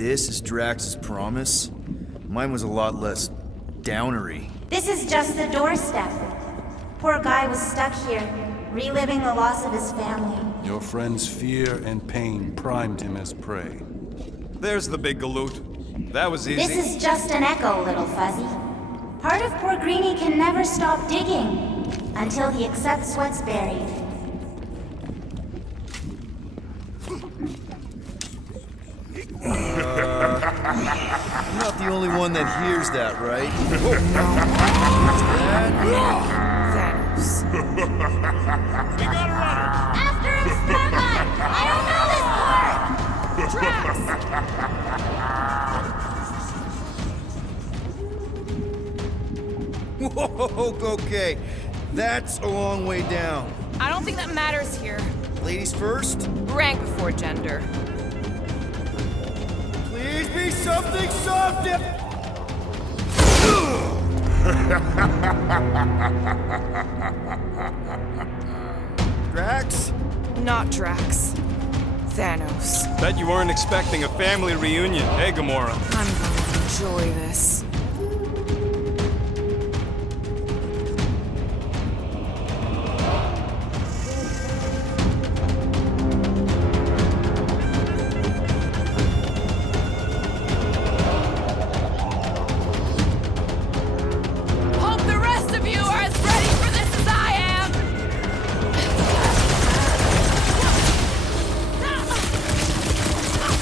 this is Drax's promise? Mine was a lot less downery. This is just the doorstep. Poor guy was stuck here, reliving the loss of his family. Your friend's fear and pain primed him as prey. There's the big galoot. That was easy. This is just an echo, little Fuzzy. Part of poor Greenie can never stop digging until he accepts what's buried. I'm not the only one that hears that, right? Thanos. We got a runner! After him, Starlight! I don't know this part! Drax! Whoa, okay. That's a long way down. I don't think that matters here. Ladies first? Rank before gender. Please be something soft. Drax? Not Drax. Thanos. Bet you weren't expecting a family reunion, hey Gamora? I'm going to enjoy this. Hope the rest of you are as ready for this as I am!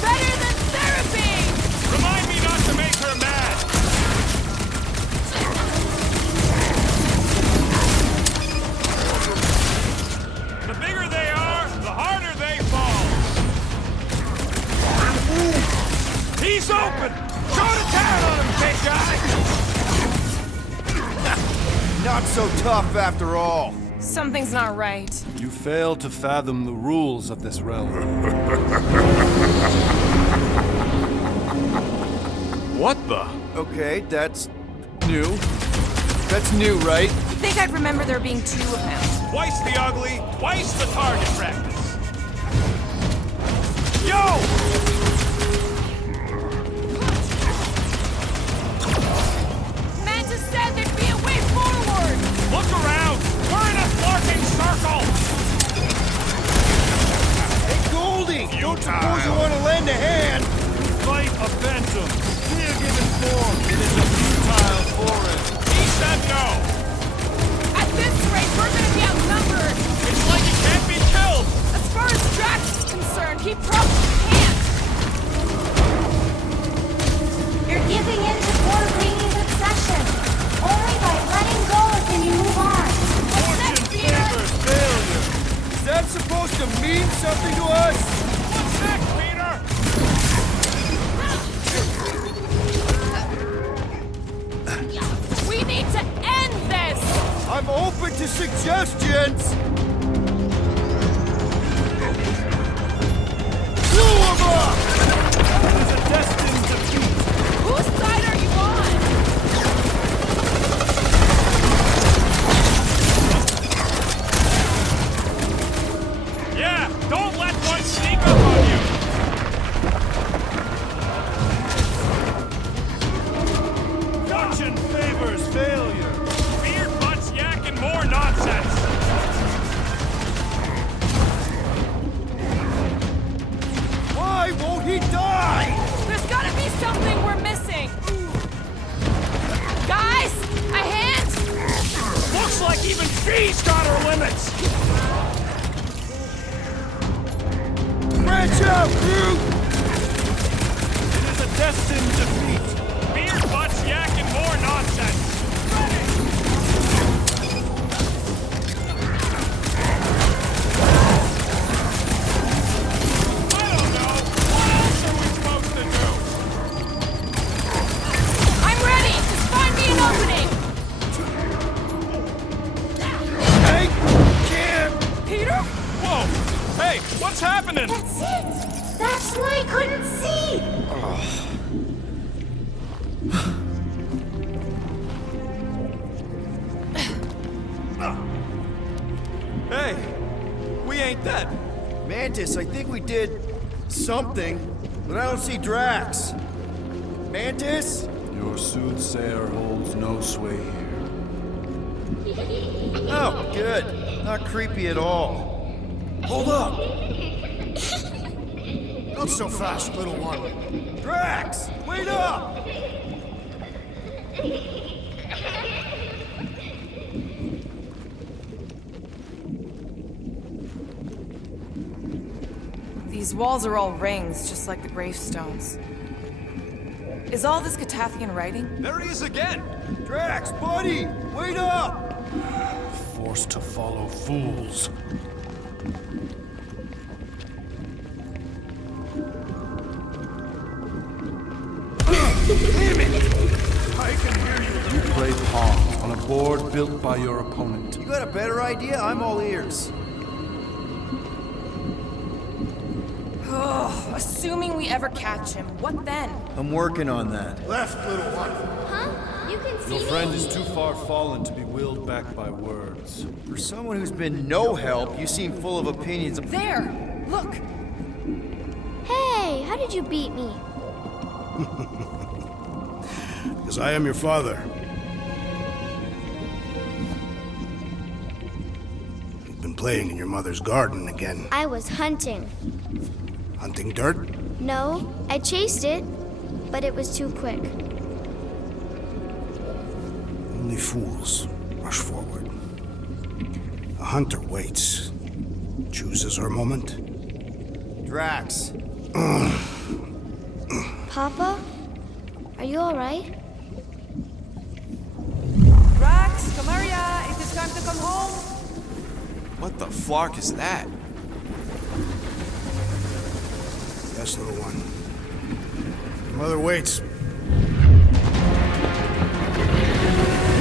Better than therapy! Remind me not to make her mad! The bigger they are, the harder they fall! He's open! Show the town on him, big guy! Not so tough after all. Something's not right. You fail to fathom the rules of this realm. What the? Okay, that's new. That's new, right? Think I'd remember there being two of him. Twice the ugly, twice the target practice. Yo! Mantis said there'd be a way forward! Look around! We're in a flirting circle! Hey, Goldie! Don't suppose you want to lend a hand? Fight a phantom! Clear given form, it is a futile forest. He said no! At this rate, we're gonna be outnumbered! It's like he can't be killed! As far as Drax is concerned, he probably can't! You're giving in to poor Greenie's obsession. Only by letting go can you move on. What's next, Peter? failure! Is that supposed to mean something to us? What's next, Peter? We need to end this! I'm open to suggestions! Blew him up! It is a destined defeat! Whose side are you on? Yeah, don't let one sneak up on you! Fortune favors failure! Beard butts yakking more nonsense! Why won't he die? There's gotta be something we're missing! Guys, a hand? Looks like even she's got her limits! Branch out, Groot! It is a destined defeat! Beard butts yakking more nonsense! I don't know! What else are we supposed to do? I'm ready! Just find me an opening! Hey, Kim! Peter? Whoa! Hey, what's happening? That's it. That's why I couldn't see. Hey, we ain't dead. Mantis, I think we did something. But I don't see Drax. Mantis? Your soothsayer holds no sway here. Oh, good. Not creepy at all. Hold up! Not so fast, little one. Drax! Wait up! These walls are all rings, just like the gravestones. Is all this Catathian writing? There he is again! Drax, buddy! Wait up! Forced to follow fools. I can hear you. You play pawns on a board built by your opponent. You got a better idea? I'm all ears. Ugh, assuming we ever catch him, what then? I'm working on that. Left, little one. Huh? You can see Your me? friend is too far fallen to be willed back by words. For someone who's been no help, you seem full of opinions. There! Look! Hey, how did you beat me? Because I am your father. You've been playing in your mother's garden again. I was hunting. Hunting dirt? No, I chased it, but it was too quick. Only fools rush forward. A hunter waits. Chooses her moment. Drax. Papa? Are you alright? Drax, Kamaria, it is time to come home. What the flark is that? Yes, little one. Your mother waits.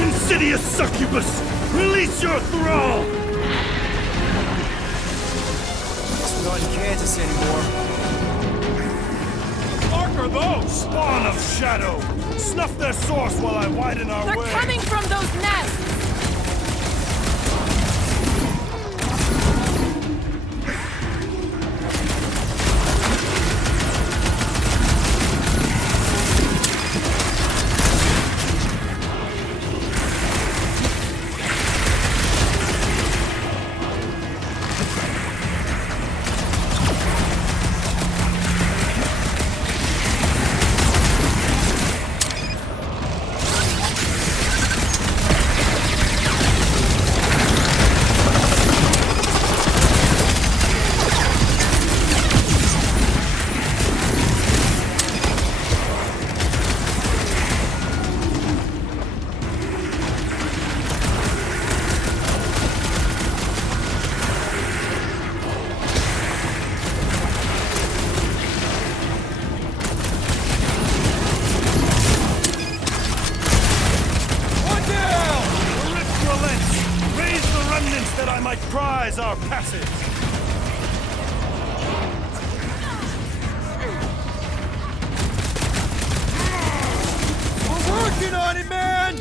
Insidious succubus! Release your thrall! Guess we're not in Kansas anymore. Flark are those? Spawn of shadow! Snuff their source while I widen our They're way! coming from those nests! That I might prize our passage. We're working on it, man!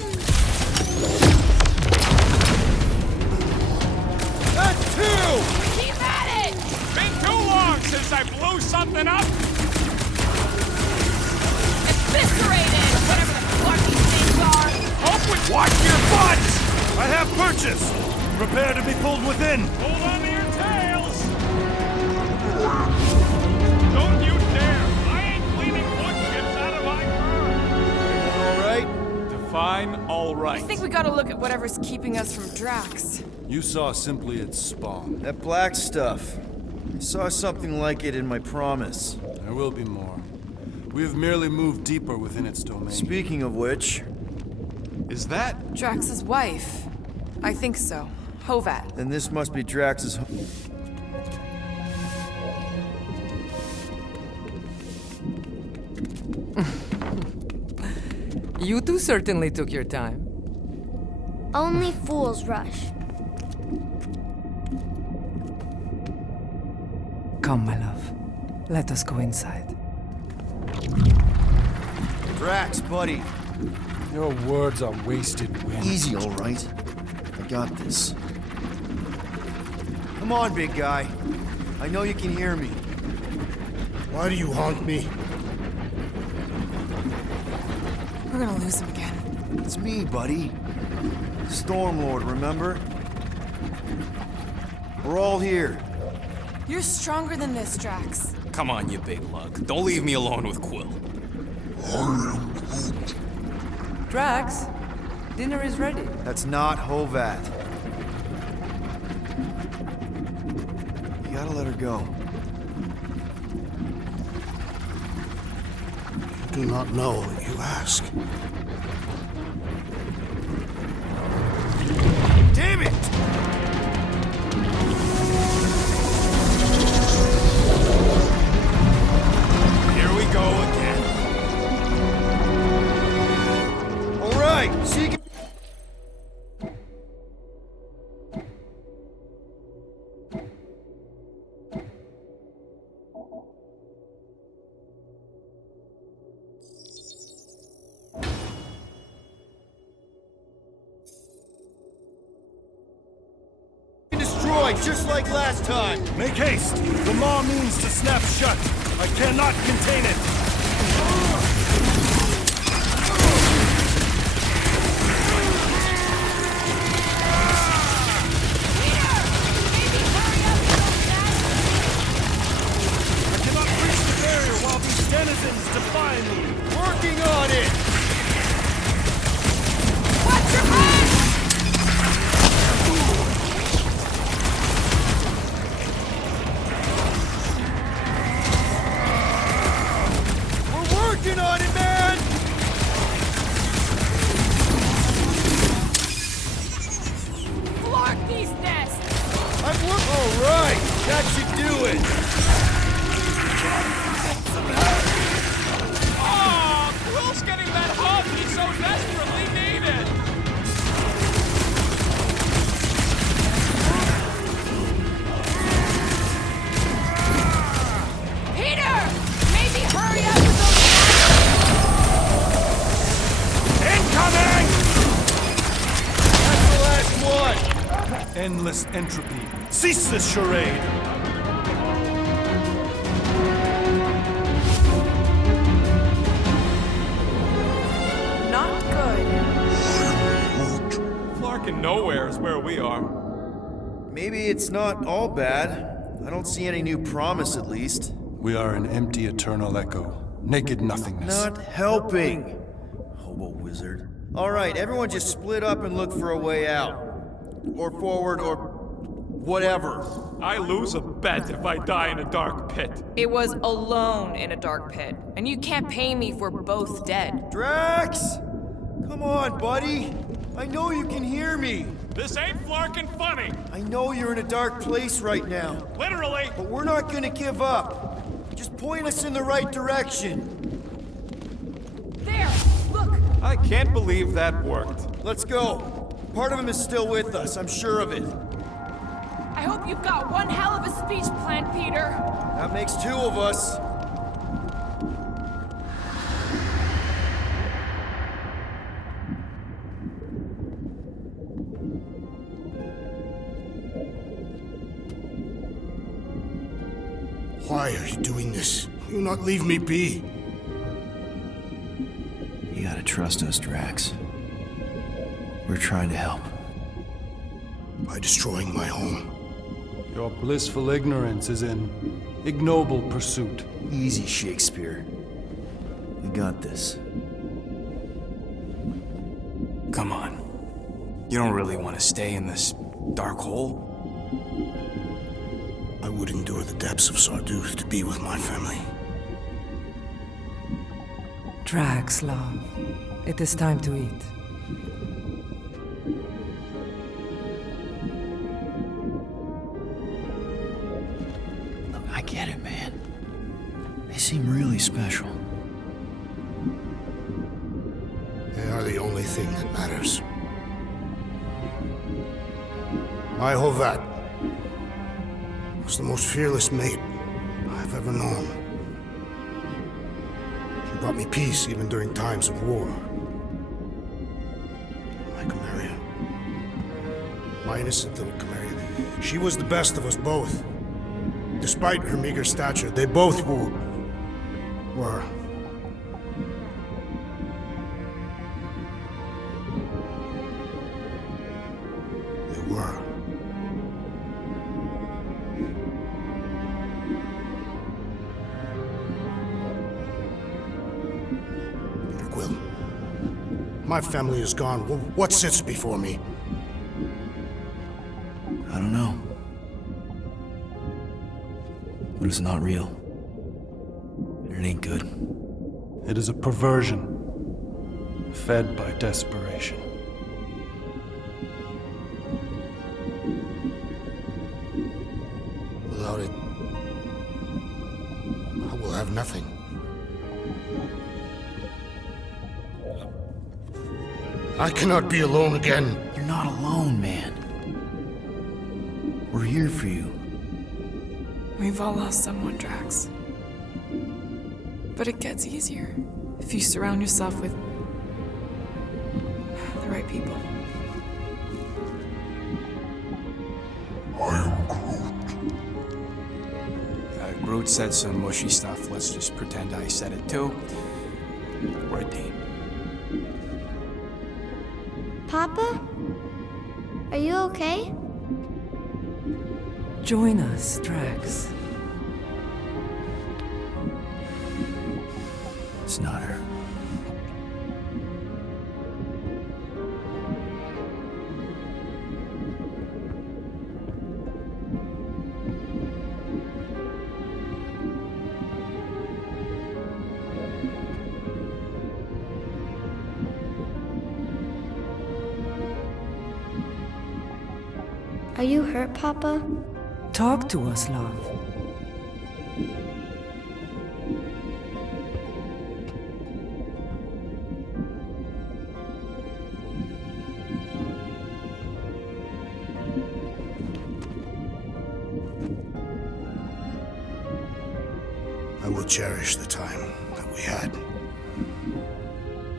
That's two! Keep at it! Been too long since I blew something up. Eviscerated! Whatever the fuck these things are! Hope with watch your butts! I have purchase. Prepare to be pulled within. Hold on to your tails. Don't you dare! I ain't cleaning wood chips out of my car. All right? Define all right. I think we gotta look at whatever's keeping us from Drax. You saw simply its spawn. That black stuff. I saw something like it in my promise. There will be more. We have merely moved deeper within its domain. Speaking of which, Is that? Drax's wife. I think so. Hovat. then this must be Drax's. You two certainly took your time. Only fools rush. Come, my love. Let us go inside. Drax, buddy. Your words are wasted wind. Easy, all right. I got this. Come on, big guy. I know you can hear me. Why do you haunt me? We're gonna lose him again. It's me, buddy. Stormlord, remember? We're all here. You're stronger than this, Drax. Come on, you big lug. Don't leave me alone with Quill. Drax, dinner is ready. That's not Hovat. You gotta let her go. Do not know what you ask. Damn it! Here we go again. All right, see you. Destroyed, just like last time. Make haste! The maw means to snap shut. I cannot contain it. I cannot breach the barrier while these denizens defy me. Working on it. Watch your back! We're working on it, man. Flark these nests! All right, that should do it. Oh, Quill's getting that hug he so desperately needed. Peter! Maybe hurry up with those... Incoming! That's the last one. Endless entropy. Cease this charade. Not good. Flarkin' nowhere is where we are. Maybe it's not all bad. I don't see any new promise, at least. We are an empty eternal echo. Naked nothingness. Not helping. Hobo wizard. All right, everyone just split up and look for a way out. Or forward, or whatever. I lose a bet if I die in a dark pit. It was alone in a dark pit, and you can't pay me if we're both dead. Drax! Come on, buddy. I know you can hear me. This ain't Flarkin' funny. I know you're in a dark place right now, Literally. but we're not gonna give up. Just point us in the right direction. There! Look! I can't believe that worked. Let's go. Part of him is still with us, I'm sure of it. I hope you've got one hell of a speech planned, Peter. That makes two of us. Why are you doing this? Will you not leave me be? You gotta trust us, Drax. We're trying to help. By destroying my home. Your blissful ignorance is an ignoble pursuit. Easy, Shakespeare. We got this. Come on. You don't really want to stay in this dark hole? I would endure the depths of Sarduth to be with my family. Drax, love. It is time to eat. Look, I get it, man. They seem really special. They are the only thing that matters. My Hovat was the most fearless mate I've ever known. She brought me peace even during times of war. My Camarilla. My innocent little Camarilla. She was the best of us both. Despite her meager stature, they both were. were. Peter Quill. My family is gone. What sits before me? I don't know. But it's not real. And it ain't good. It is a perversion, fed by desperation. Without it, I will have nothing. I cannot be alone again. You're not alone, man. We're here for you. We've all lost someone, Drax. But it gets easier if you surround yourself with the right people. Groot said some mushy stuff. Let's just pretend I said it too. We're a team. Papa? Are you okay? Join us, Drax. It's not her. Are you hurt, Papa? Talk to us, love. I will cherish the time that we had,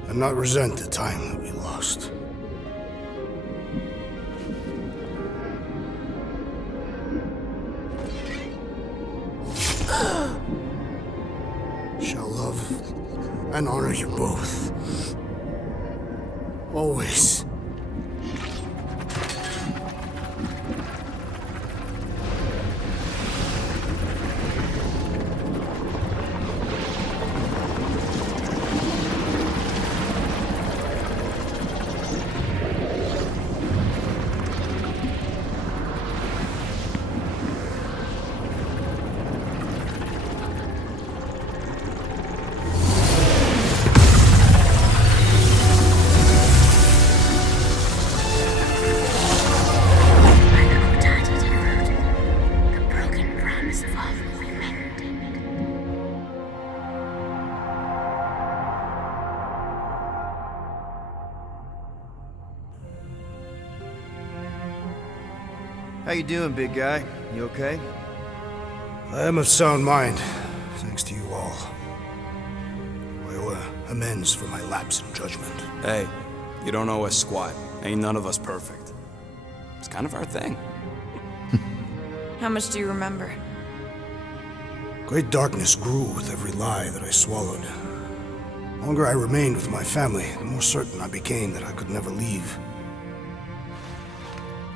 and not resent the time that we lost. Shall love and honor you both. Always. How you doing, big guy? You okay? I am of sound mind, thanks to you all. I owe amends for my lapse in judgment. Hey, you don't owe us squat. Ain't none of us perfect. It's kind of our thing. How much do you remember? Great darkness grew with every lie that I swallowed. The longer I remained with my family, the more certain I became that I could never leave.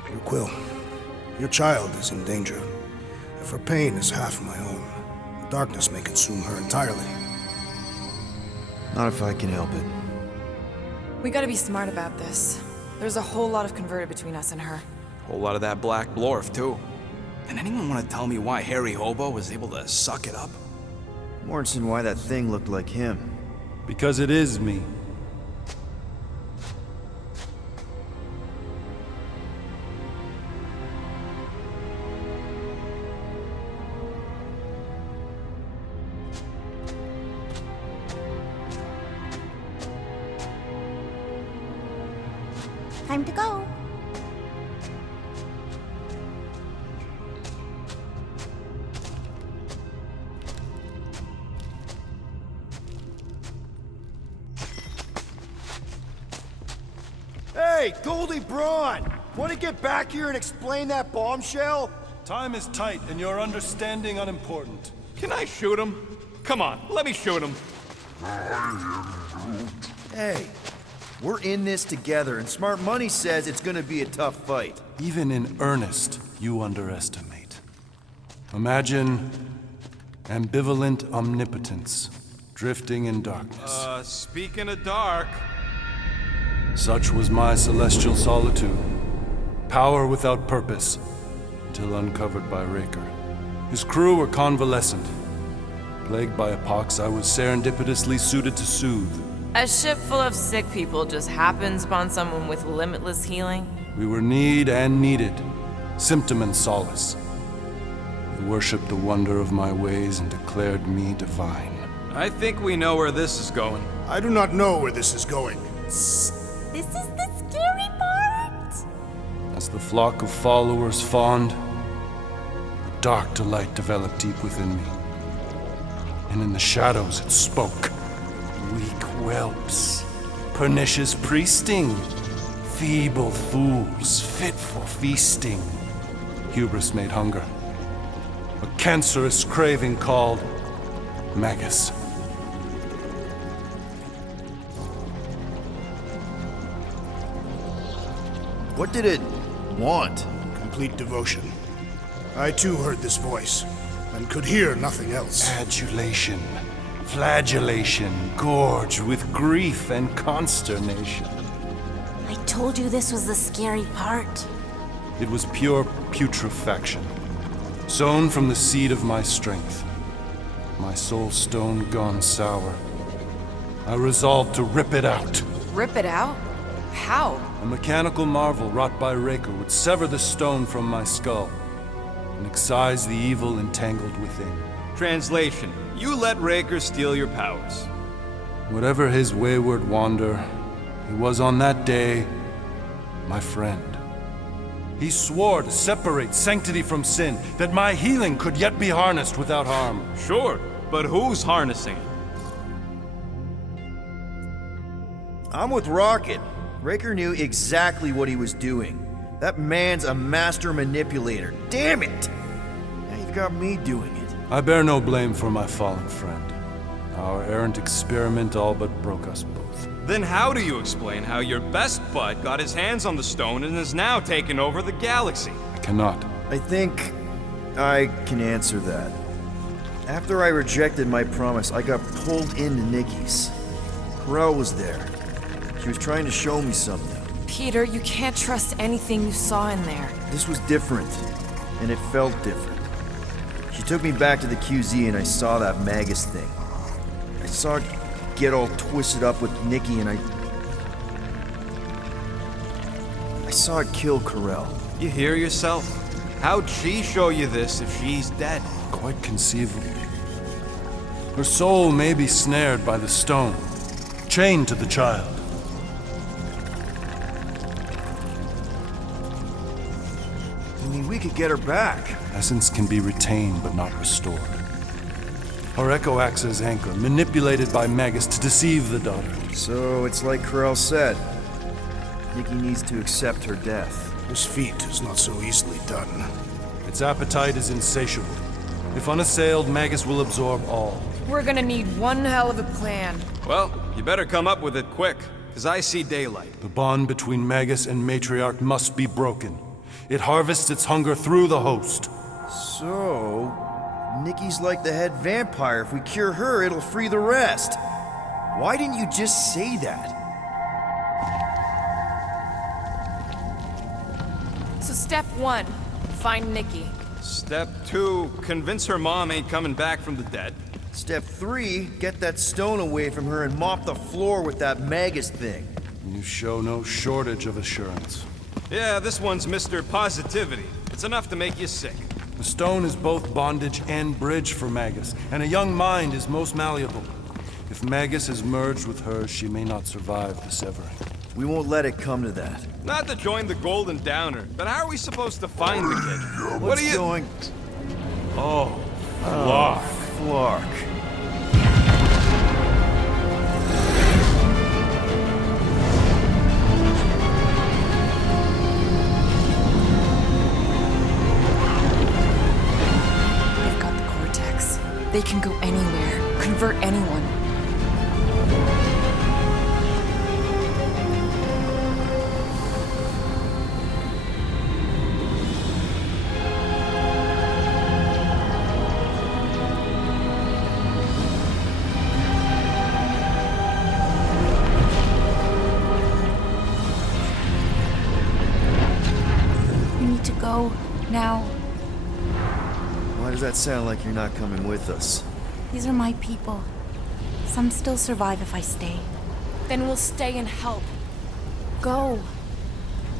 Peter Quill, your child is in danger. If her pain is half my own, the darkness may consume her entirely. Not if I can help it. We gotta be smart about this. There's a whole lot of converted between us and her. Whole lot of that black blorf, too. And anyone want to tell me why Harry Hobo was able to suck it up? Morrison, why that thing looked like him. Because it is me. Time to go. Hey, Goldie Braun! Want to get back here and explain that bombshell? Time is tight and your understanding unimportant. Can I shoot him? Come on, let me shoot him. Hey, We're in this together, and Smart Money says it's gonna be a tough fight. Even in earnest, you underestimate. Imagine ambivalent omnipotence, drifting in darkness. Speaking of dark, Such was my celestial solitude. Power without purpose, till uncovered by Raker. His crew were convalescent. Plagued by a pox, I was serendipitously suited to soothe. A ship full of sick people just happens upon someone with limitless healing? We were need and needed, symptom and solace. They worshipped the wonder of my ways and declared me divine. I think we know where this is going. I do not know where this is going. This is the scary part. As the flock of followers fawned, a dark delight developed deep within me. And in the shadows it spoke. Weak whelps, pernicious priesting, feeble fools fit for feasting. Hubris made hunger. A cancerous craving called Magus. What did it want? Complete devotion. I too heard this voice, and could hear nothing else. Adulation, flagellation, gorged with grief and consternation. I told you this was the scary part. It was pure putrefaction, sown from the seed of my strength. My soul stone gone sour. I resolved to rip it out. Rip it out? How? A mechanical marvel wrought by Raker would sever the stone from my skull and excise the evil entangled within. Translation: you let Raker steal your powers. Whatever his wayward wander, he was on that day my friend. He swore to separate sanctity from sin, that my healing could yet be harnessed without harm. Sure, but who's harnessing it? I'm with Rocket. Raker knew exactly what he was doing. That man's a master manipulator. Damn it! Now you've got me doing it. I bear no blame for my fallen friend. Our errant experiment all but broke us both. Then how do you explain how your best bud got his hands on the stone and is now taking over the galaxy? I cannot. I think I can answer that. After I rejected my promise, I got pulled into Nikki's. Corel was there. She was trying to show me something. Peter, you can't trust anything you saw in there. This was different, and it felt different. She took me back to the QZ and I saw that Magus thing. I saw it get all twisted up with Nikki and I saw it kill Corel. You hear yourself? How'd she show you this if she's dead? Quite conceivable. Her soul may be snared by the stone, chained to the child. I mean, we could get her back. Essence can be retained but not restored. Her echo acts as anchor, manipulated by Magus to deceive the daughter. So it's like Corel said. Nikki needs to accept her death. This feat is not so easily done. Its appetite is insatiable. If unassailed, Magus will absorb all. We're gonna need one hell of a plan. Well, you better come up with it quick, because I see daylight. The bond between Magus and Matriarch must be broken. It harvests its hunger through the host. So, Nikki's like the head vampire. If we cure her, it'll free the rest. Why didn't you just say that? So step 1, find Nikki. Step 2, convince her mom ain't coming back from the dead. Step 3, get that stone away from her and mop the floor with that Magus thing. You show no shortage of assurance. Yeah, this one's Mr. Positivity. It's enough to make you sick. The stone is both bondage and bridge for Magus, and a young mind is most malleable. If Magus is merged with hers, she may not survive the severing. We won't let it come to that. Not to join the Golden Downer, but how are we supposed to find the kid? What's are you going? Oh, Flark. Flark. They've got the Cortex. They can go anywhere, convert anyone. need to go now. Why does that sound like you're not coming with us? These are my people. Some still survive if I stay. Then we'll stay and help. Go.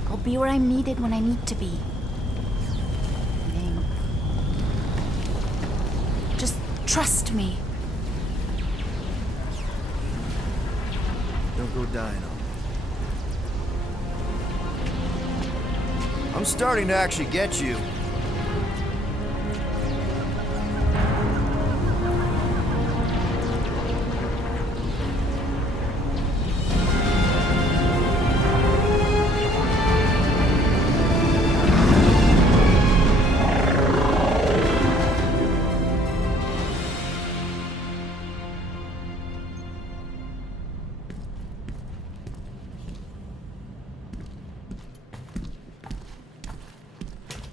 I'll be where I'm needed when I need to be. Ming. Just trust me. Don't go dying on me. I'm starting to actually get you.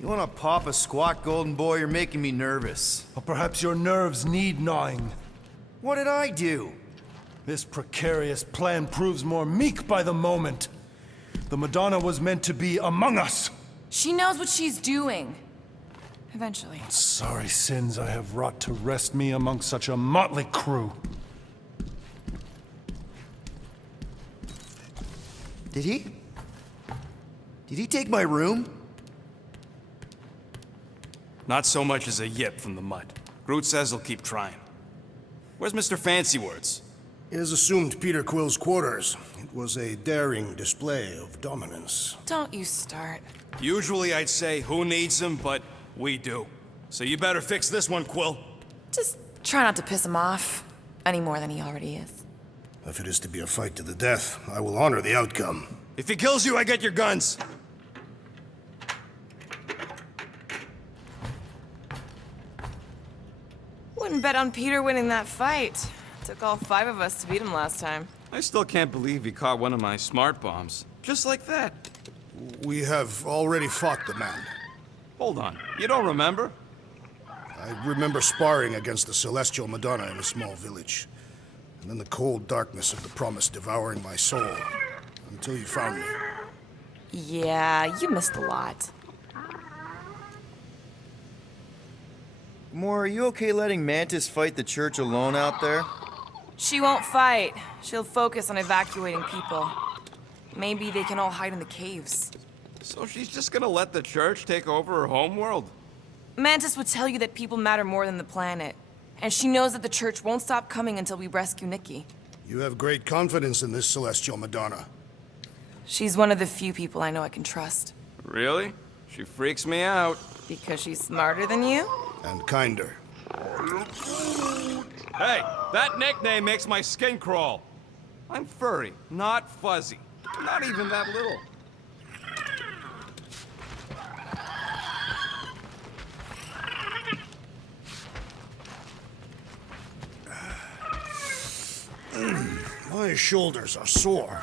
You wanna pop a squat, Golden Boy? You're making me nervous. Or perhaps your nerves need gnawing. What did I do? This precarious plan proves more meek by the moment. The Madonna was meant to be among us. She knows what she's doing. Eventually. Sorry sins I have wrought to wrest me among such a motley crew. Did he? Did he take my room? Not so much as a yip from the mud. Groot says he'll keep trying. Where's Mr. Fancy Words? He has assumed Peter Quill's quarters. It was a daring display of dominance. Don't you start. Usually I'd say, who needs him, but we do. So you better fix this one, Quill. Just try not to piss him off any more than he already is. If it is to be a fight to the death, I will honor the outcome. If he kills you, I get your guns. Wouldn't bet on Peter winning that fight. Took all 5 of us to beat him last time. I still can't believe he caught one of my smart bombs. Just like that. We have already fought the man. Hold on. You don't remember? I remember sparring against the Celestial Madonna in a small village. And then the cold darkness of the Promise devouring my soul. Until you found me. Yeah, you missed a lot. Gamora, are you okay letting Mantis fight the church alone out there? She won't fight. She'll focus on evacuating people. Maybe they can all hide in the caves. So she's just gonna let the church take over her homeworld? Mantis would tell you that people matter more than the planet. And she knows that the church won't stop coming until we rescue Nikki. You have great confidence in this Celestial Madonna. She's one of the few people I know I can trust. Really? She freaks me out. Because she's smarter than you? And kinder. Hey, that nickname makes my skin crawl. I'm furry, not fuzzy. Not even that little. My shoulders are sore.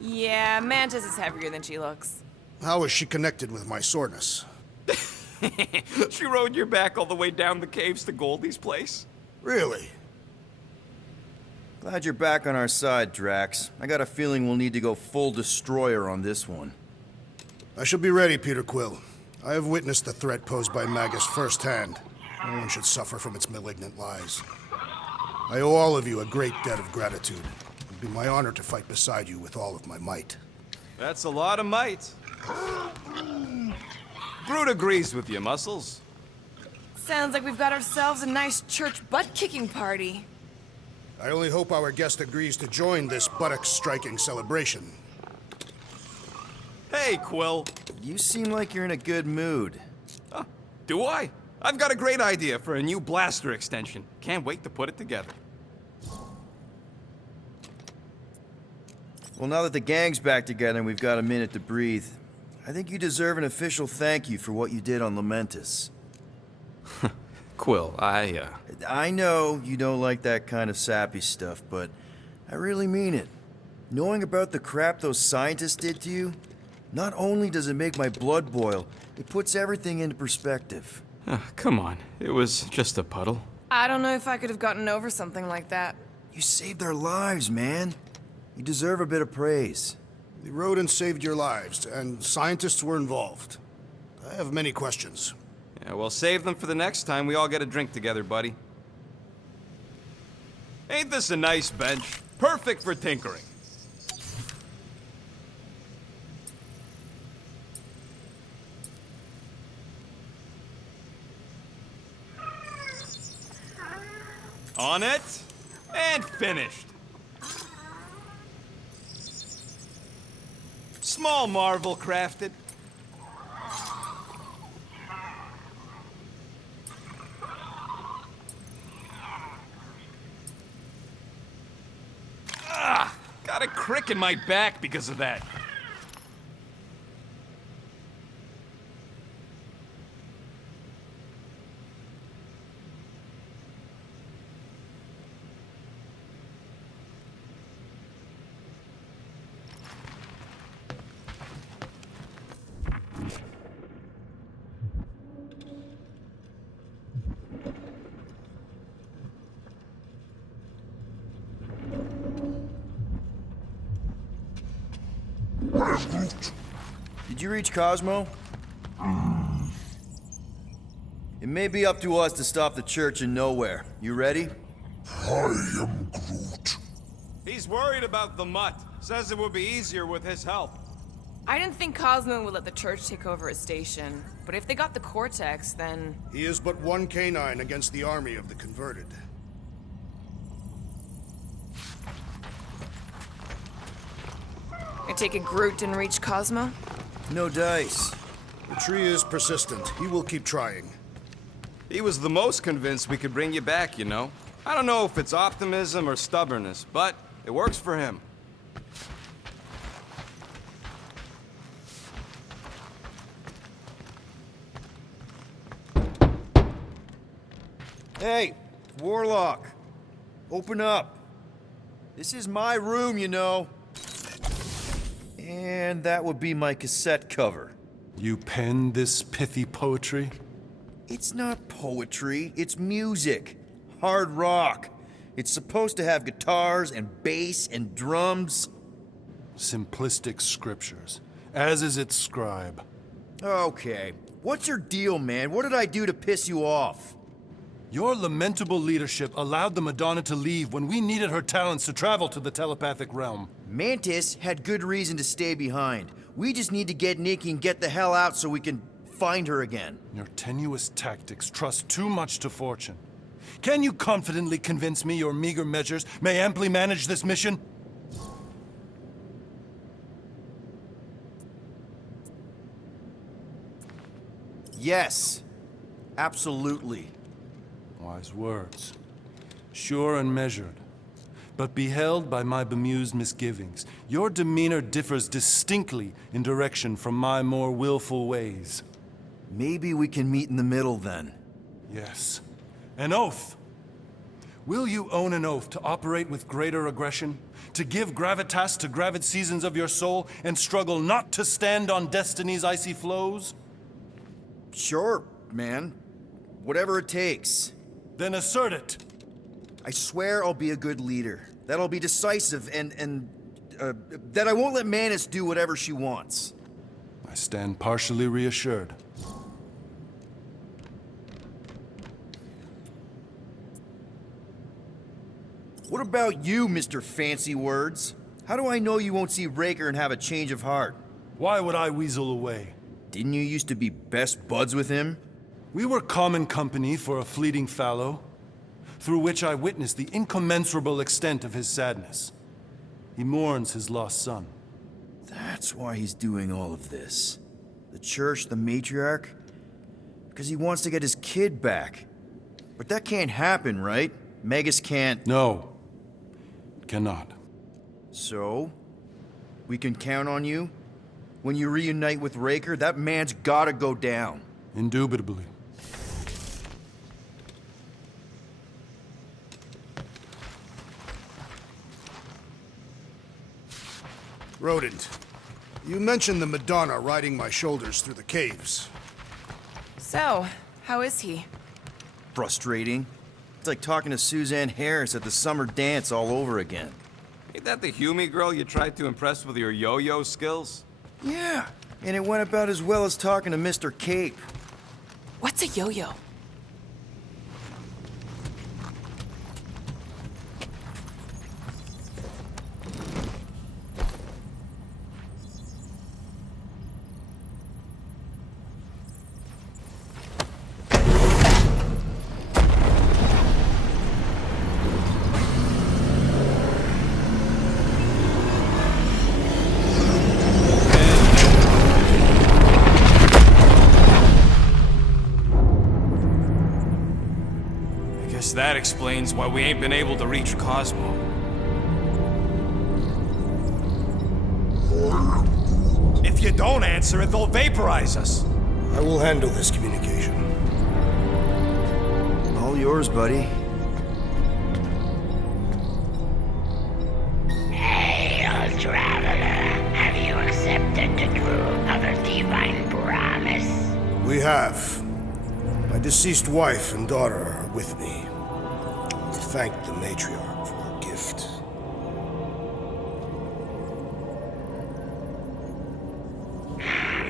Yeah, Mantis is heavier than she looks. How is she connected with my soreness? She rode your back all the way down the caves to Goldie's place? Really? Glad you're back on our side, Drax. I got a feeling we'll need to go full destroyer on this one. I shall be ready, Peter Quill. I have witnessed the threat posed by Magus firsthand. No one should suffer from its malignant lies. I owe all of you a great debt of gratitude. It would be my honor to fight beside you with all of my might. That's a lot of might. Groot agrees with you, Muscles. Sounds like we've got ourselves a nice church butt-kicking party. I only hope our guest agrees to join this buttocks-striking celebration. Hey, Quill. You seem like you're in a good mood. Do I? I've got a great idea for a new blaster extension. Can't wait to put it together. Well, now that the gang's back together and we've got a minute to breathe, I think you deserve an official thank you for what you did on Lamentus. Quill, I know you don't like that kind of sappy stuff, but I really mean it. Knowing about the crap those scientists did to you, not only does it make my blood boil, it puts everything into perspective. Come on. It was just a puddle. I don't know if I could have gotten over something like that. You saved their lives, man. You deserve a bit of praise. The rodents saved your lives, and scientists were involved. I have many questions. Yeah, we'll save them for the next time we all get a drink together, buddy. Ain't this a nice bench? Perfect for tinkering. On it, and finished. Small marvel crafted. Got a crick in my back because of that. Did you reach Cosmo? It may be up to us to stop the church in nowhere. You ready? I am Groot. He's worried about the mutt. Says it would be easier with his help. I didn't think Cosmo would let the church take over his station, but if they got the Cortex, then... He is but one canine against the army of the converted. I take it Groot didn't reach Cosmo? No dice. The tree is persistent. He will keep trying. He was the most convinced we could bring you back, you know. I don't know if it's optimism or stubbornness, but it works for him. Hey, Warlock. Open up. This is my room, you know. And that would be my cassette cover. You penned this pithy poetry? It's not poetry, it's music. Hard rock. It's supposed to have guitars and bass and drums. Simplistic scriptures, as is its scribe. Okay. What's your deal, man? What did I do to piss you off? Your lamentable leadership allowed the Madonna to leave when we needed her talents to travel to the telepathic realm. Mantis had good reason to stay behind. We just need to get Nikki and get the hell out so we can find her again. Your tenuous tactics trust too much to fortune. Can you confidently convince me your meager measures may amply manage this mission? Yes. Absolutely. Wise words. Sure and measured. But beheld by my bemused misgivings, your demeanor differs distinctly in direction from my more willful ways. Maybe we can meet in the middle then. Yes. An oath! Will you own an oath to operate with greater aggression? To give gravitas to gravid seasons of your soul and struggle not to stand on destiny's icy flows? Sure, man. Whatever it takes. Then assert it. I swear I'll be a good leader. That I'll be decisive and that I won't let Mantis do whatever she wants. I stand partially reassured. What about you, Mr. Fancy Words? How do I know you won't see Raker and have a change of heart? Why would I weasel away? Didn't you used to be best buds with him? We were common company for a fleeting fallow, through which I witnessed the incommensurable extent of his sadness. He mourns his lost son. That's why he's doing all of this. The church, the matriarch? Because he wants to get his kid back. But that can't happen, right? Magus can't... No. It cannot. So? We can count on you? When you reunite with Raker, that man's gotta go down. Indubitably. Rodent, you mentioned the Madonna riding my shoulders through the caves. So, how is he? Frustrating. It's like talking to Suzanne Harris at the summer dance all over again. Ain't that the Hume girl you tried to impress with your yo-yo skills? Yeah, And it went about as well as talking to Mr. Cape. What's a yo-yo? That explains why we ain't been able to reach Cosmo. If you don't answer it, they'll vaporize us. I will handle this communication. All yours, buddy. Hail, traveler. Have you accepted the truth of a divine promise? We have. My deceased wife and daughter are with me. Thank the matriarch for her gift.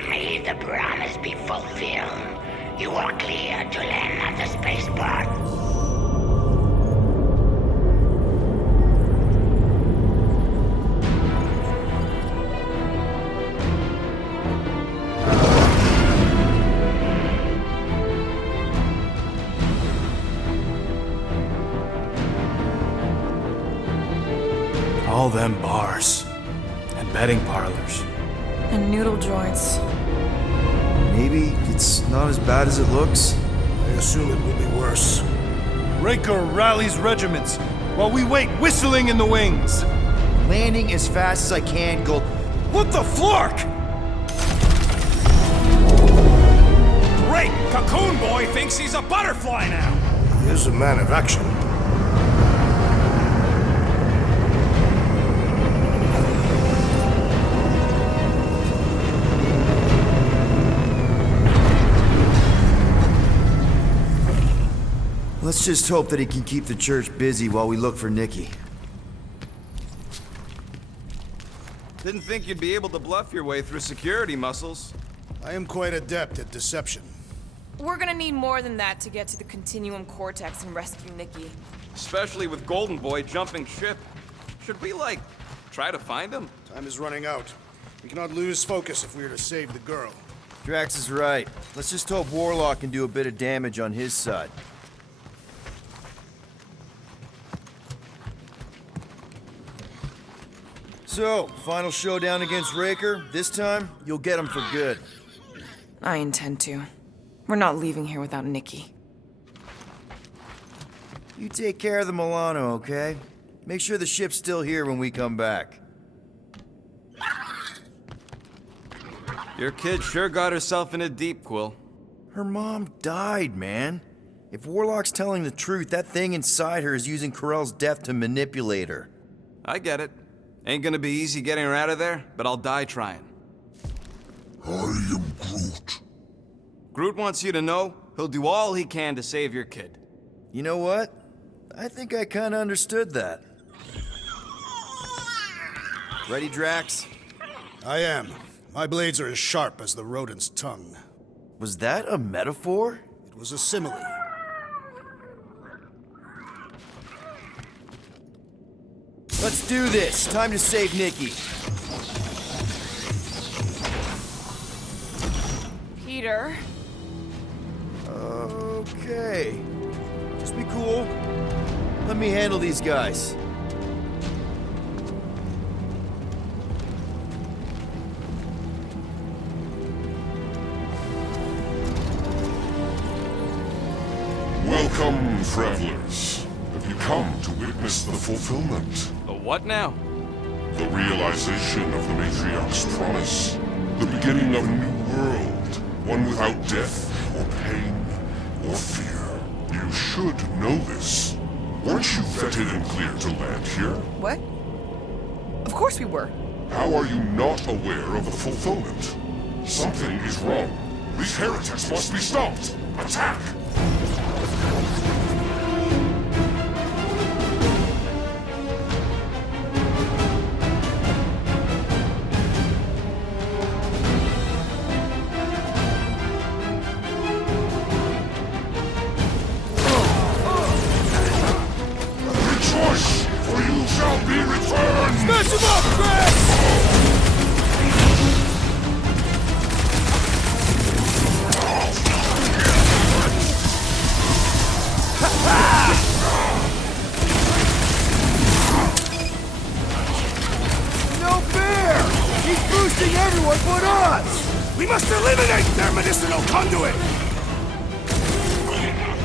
May the promise be fulfilled. You are clear to land at the spaceport. All them bars and betting parlors. And noodle joints. Maybe it's not as bad as it looks. I assume it will be worse. Raker rallies regiments while we wait whistling in the wings. Landing as fast as I can, Gold. What the flark? Great! Cocoon Boy thinks he's a butterfly now! He is a man of action. Let's just hope that he can keep the church busy while we look for Nikki. Didn't think you'd be able to bluff your way through security muscles. I am quite adept at deception. We're gonna need more than that to get to the Continuum Cortex and rescue Nikki. Especially with Golden Boy jumping ship. Should we, like, try to find him? Time is running out. We cannot lose focus if we are to save the girl. Drax is right. Let's just hope Warlock can do a bit of damage on his side. So, final showdown against Raker. This time, you'll get him for good. I intend to. We're not leaving here without Nikki. You take care of the Milano, okay? Make sure the ship's still here when we come back. Your kid sure got herself in a deep, Quill. Her mom died, man. If Warlock's telling the truth, that thing inside her is using Corell's death to manipulate her. I get it. Ain't gonna be easy getting her out of there, but I'll die trying. I am Groot. Groot wants you to know he'll do all he can to save your kid. You know what? I think I kinda understood that. Ready, Drax? I am. My blades are as sharp as the rodent's tongue. Was that a metaphor? It was a simile. Let's do this. Time to save Nikki. Peter? Okay. Just be cool. Let me handle these guys. Welcome, travelers. Have you come to witness the fulfillment? The what now? The realization of the Matriarch's promise. The beginning of a new world. One without death, or pain, or fear. You should know this. Weren't you vetted and cleared to land here? What? Of course we were. How are you not aware of the fulfillment? Something is wrong. These heretics must be stopped. Attack! medicinal conduit!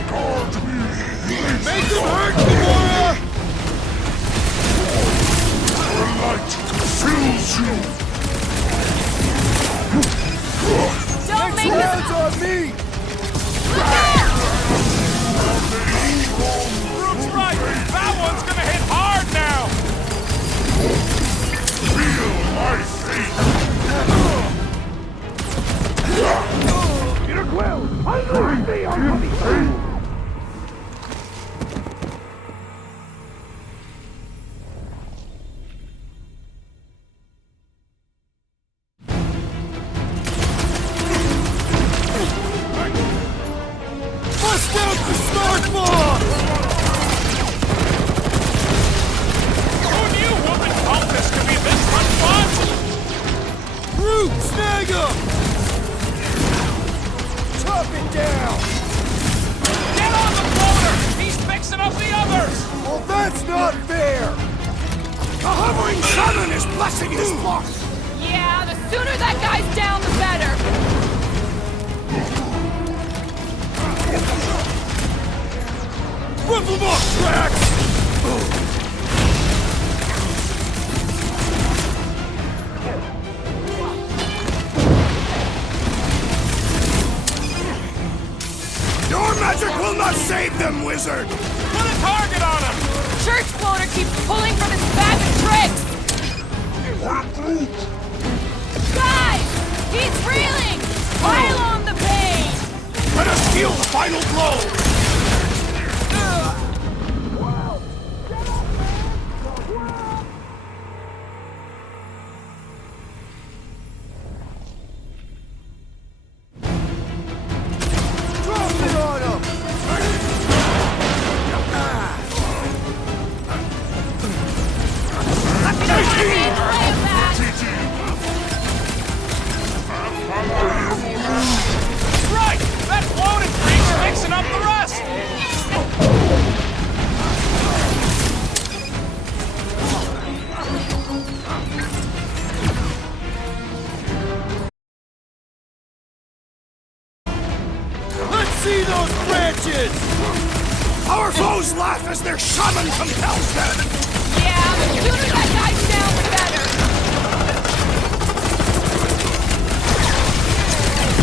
Guard me! Make them hurt, Gamora! The light fills you! Don't make this... on me! Groot's right! That one's gonna hit hard now! Feel my fate! Peter Quill! Unleash the unholy! Bust out the Stark Bomb! Who knew whooping cultists could be this much fun? Groot, snag him! Chop it down! Get on the floater! He's fixing up the others! Well, that's not fair! The hovering sun is blessing his flock! Yeah, the sooner that guy's down, the better. Rip them up, Drax! Your magic will not save them, wizard! Put a target on him! Church floater keeps pulling from his bag of tricks! Guys! He's reeling! Pile on the pain! Let us deal the final blow! Drop it on him! Right! That floating freak's mixing up the rest! Let's see those branches! Our foes laugh as their shaman compels them! Yeah, the sooner that guy's down, the better.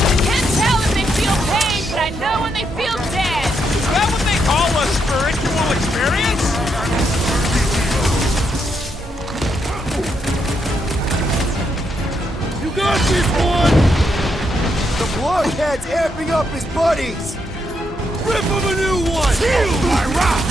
I can't tell if they feel pain, but I know when they feel dead. Is that what they call a spiritual experience? You got this one! The blockhead's amping up his buddies! Rip him a new one! Feel my wrath!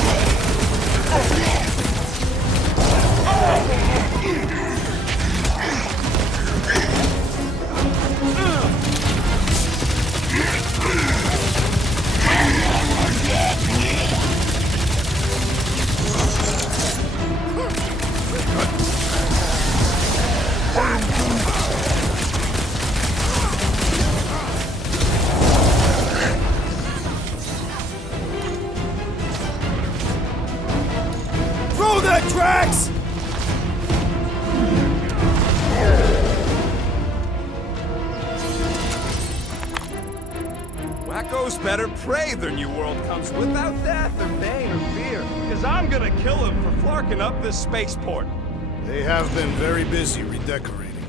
Throw that, Drax! Wacko's better prey their new world comes without death or pain or fear. Because I'm gonna kill him for flarking up this spaceport. They have been very busy redecorating.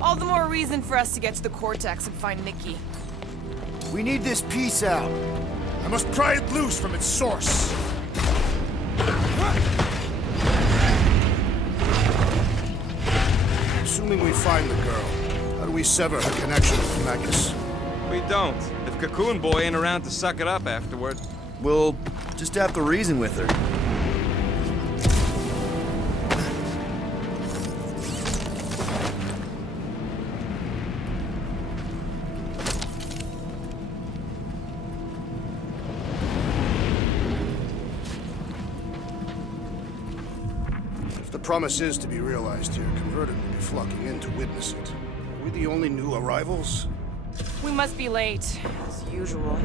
All the more reason for us to get to the Cortex and find Nikki. We need this piece out. I must pry it loose from its source. Assuming we find the girl, how do we sever her connection with Magus? We don't. If Cocoon Boy ain't around to suck it up afterward. We'll just have to reason with her. If the promise is to be realized here, Converted will be flocking in to witness it. Are we the only new arrivals? We must be late, as usual.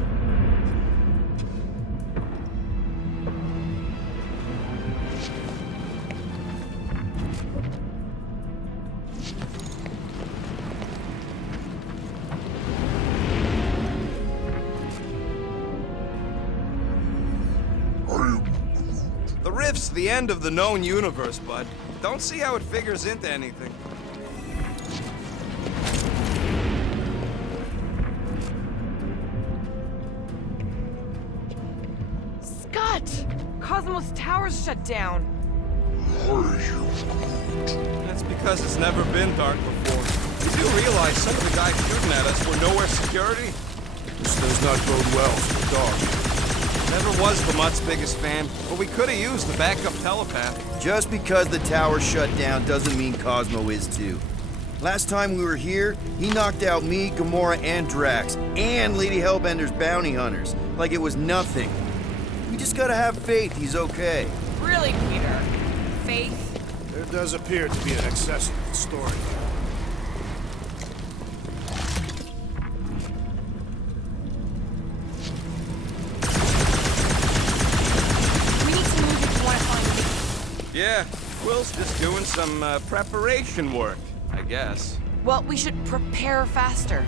Rift's the end of the known universe, bud. Don't see how it figures into anything. Scott! Cosmos Tower's shut down. That's because it's never been dark before. You do realize some of the guys shooting at us were nowhere security? This does not bode well for the dog. Never was the Mutt's biggest fan, but we could have used the backup telepath. Just because the tower shut down doesn't mean Cosmo is too. Last time we were here, he knocked out me, Gamora, and Drax, and Lady Hellbender's bounty hunters, like it was nothing. We just gotta have faith he's okay. Really, Peter? Faith? There does appear to be an excess of the story. We need to move if you want to find me. Yeah, Quill's just doing some preparation work, I guess. Well, we should prepare faster.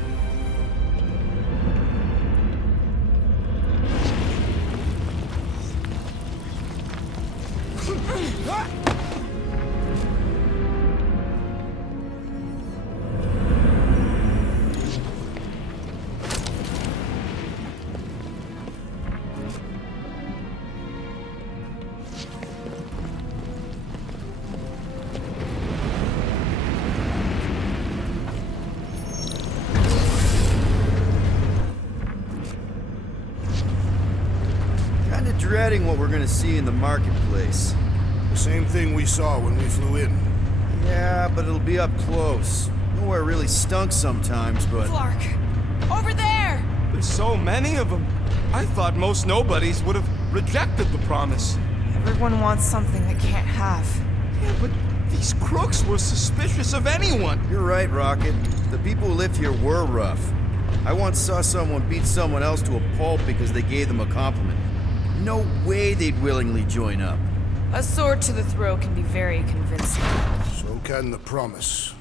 Kinda dreading what we're gonna see in the marketplace. The same thing we saw when we flew in. Yeah, but it'll be up close. Nowhere really stunk sometimes, but... Clark! Over there! There's so many of them. I thought most nobodies would have rejected the promise. Everyone wants something they can't have. Yeah, but these crooks were suspicious of anyone. You're right, Rocket. The people who lived here were rough. I once saw someone beat someone else to a pulp because they gave them a compliment. No way they'd willingly join up. A sword to the throat can be very convincing. So can the promise.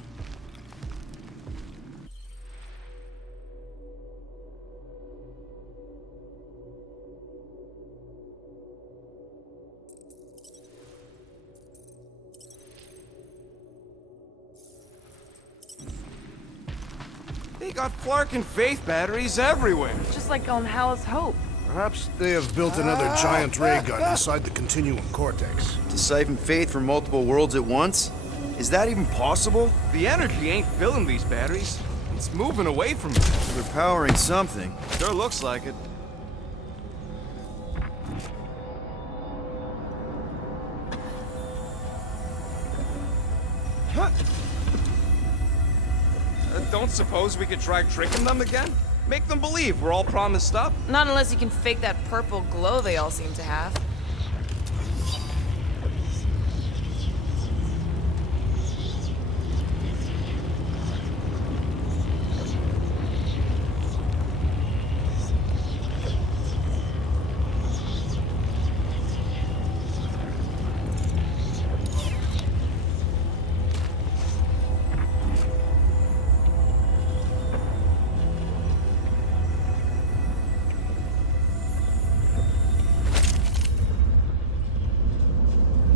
They got Flark and Faith batteries everywhere. Just like on Hal's Hope. Perhaps they have built another giant ray gun inside the Continuum Cortex. To siphon faith from multiple worlds at once? Is that even possible? The energy ain't filling these batteries. It's moving away from them. They're powering something. Sure looks like it. Don't suppose we could try tricking them again? Make them believe we're all promised up? Not unless you can fake that purple glow they all seem to have.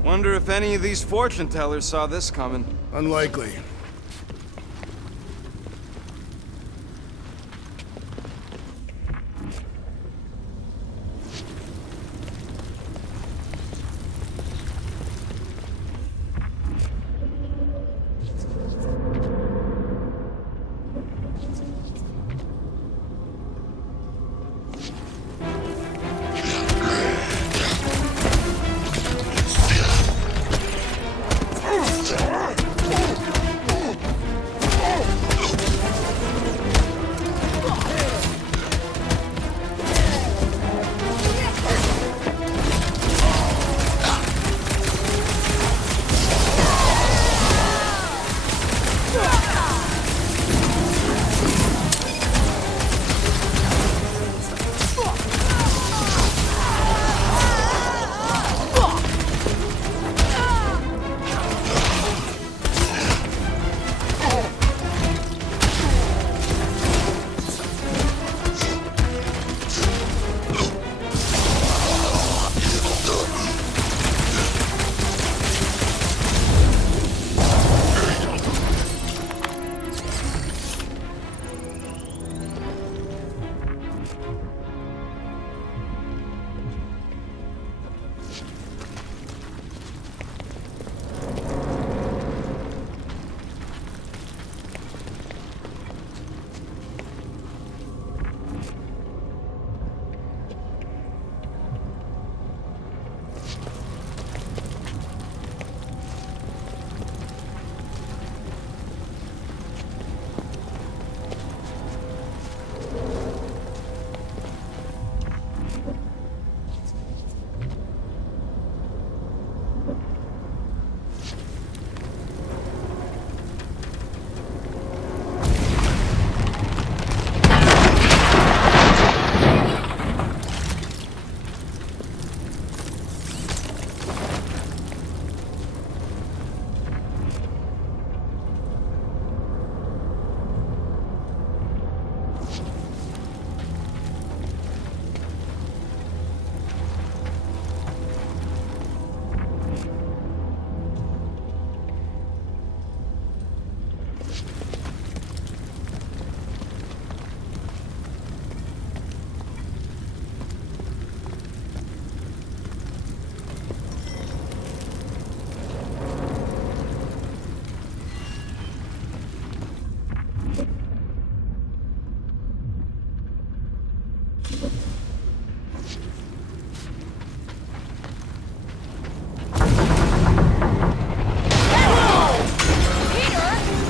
Wonder if any of these fortune tellers saw this coming. Unlikely.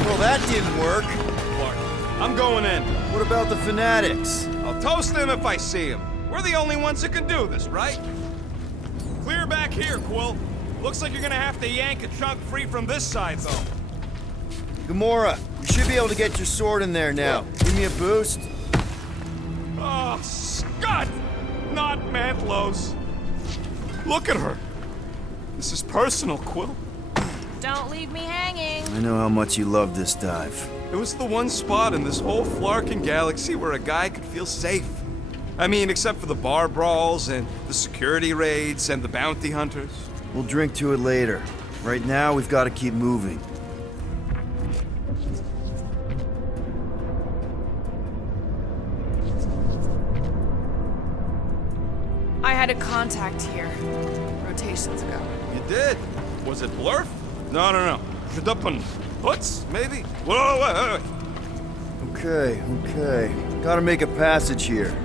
Well, that didn't work. Clark, I'm going in. What about the fanatics? I'll toast them if I see them. We're the only ones that can do this, right? Clear back here, Quill. Looks like you're gonna have to yank a chunk free from this side, though. Gamora, you should be able to get your sword in there now. Give me a boost. Oh, Scott! Not Mantlos. Look at her. This is personal, Quill. Don't leave me hanging. I know how much you love this dive. It was the one spot in this whole Flarkin galaxy where a guy could feel safe. I mean, except for the bar brawls and the security raids and the bounty hunters. We'll drink to it later. Right now, we've got to keep moving. I had a contact here, rotations ago. You did? Was it Blurf? No. Shadupun. Hutz, maybe? Whoa. Okay. Gotta make a passage here.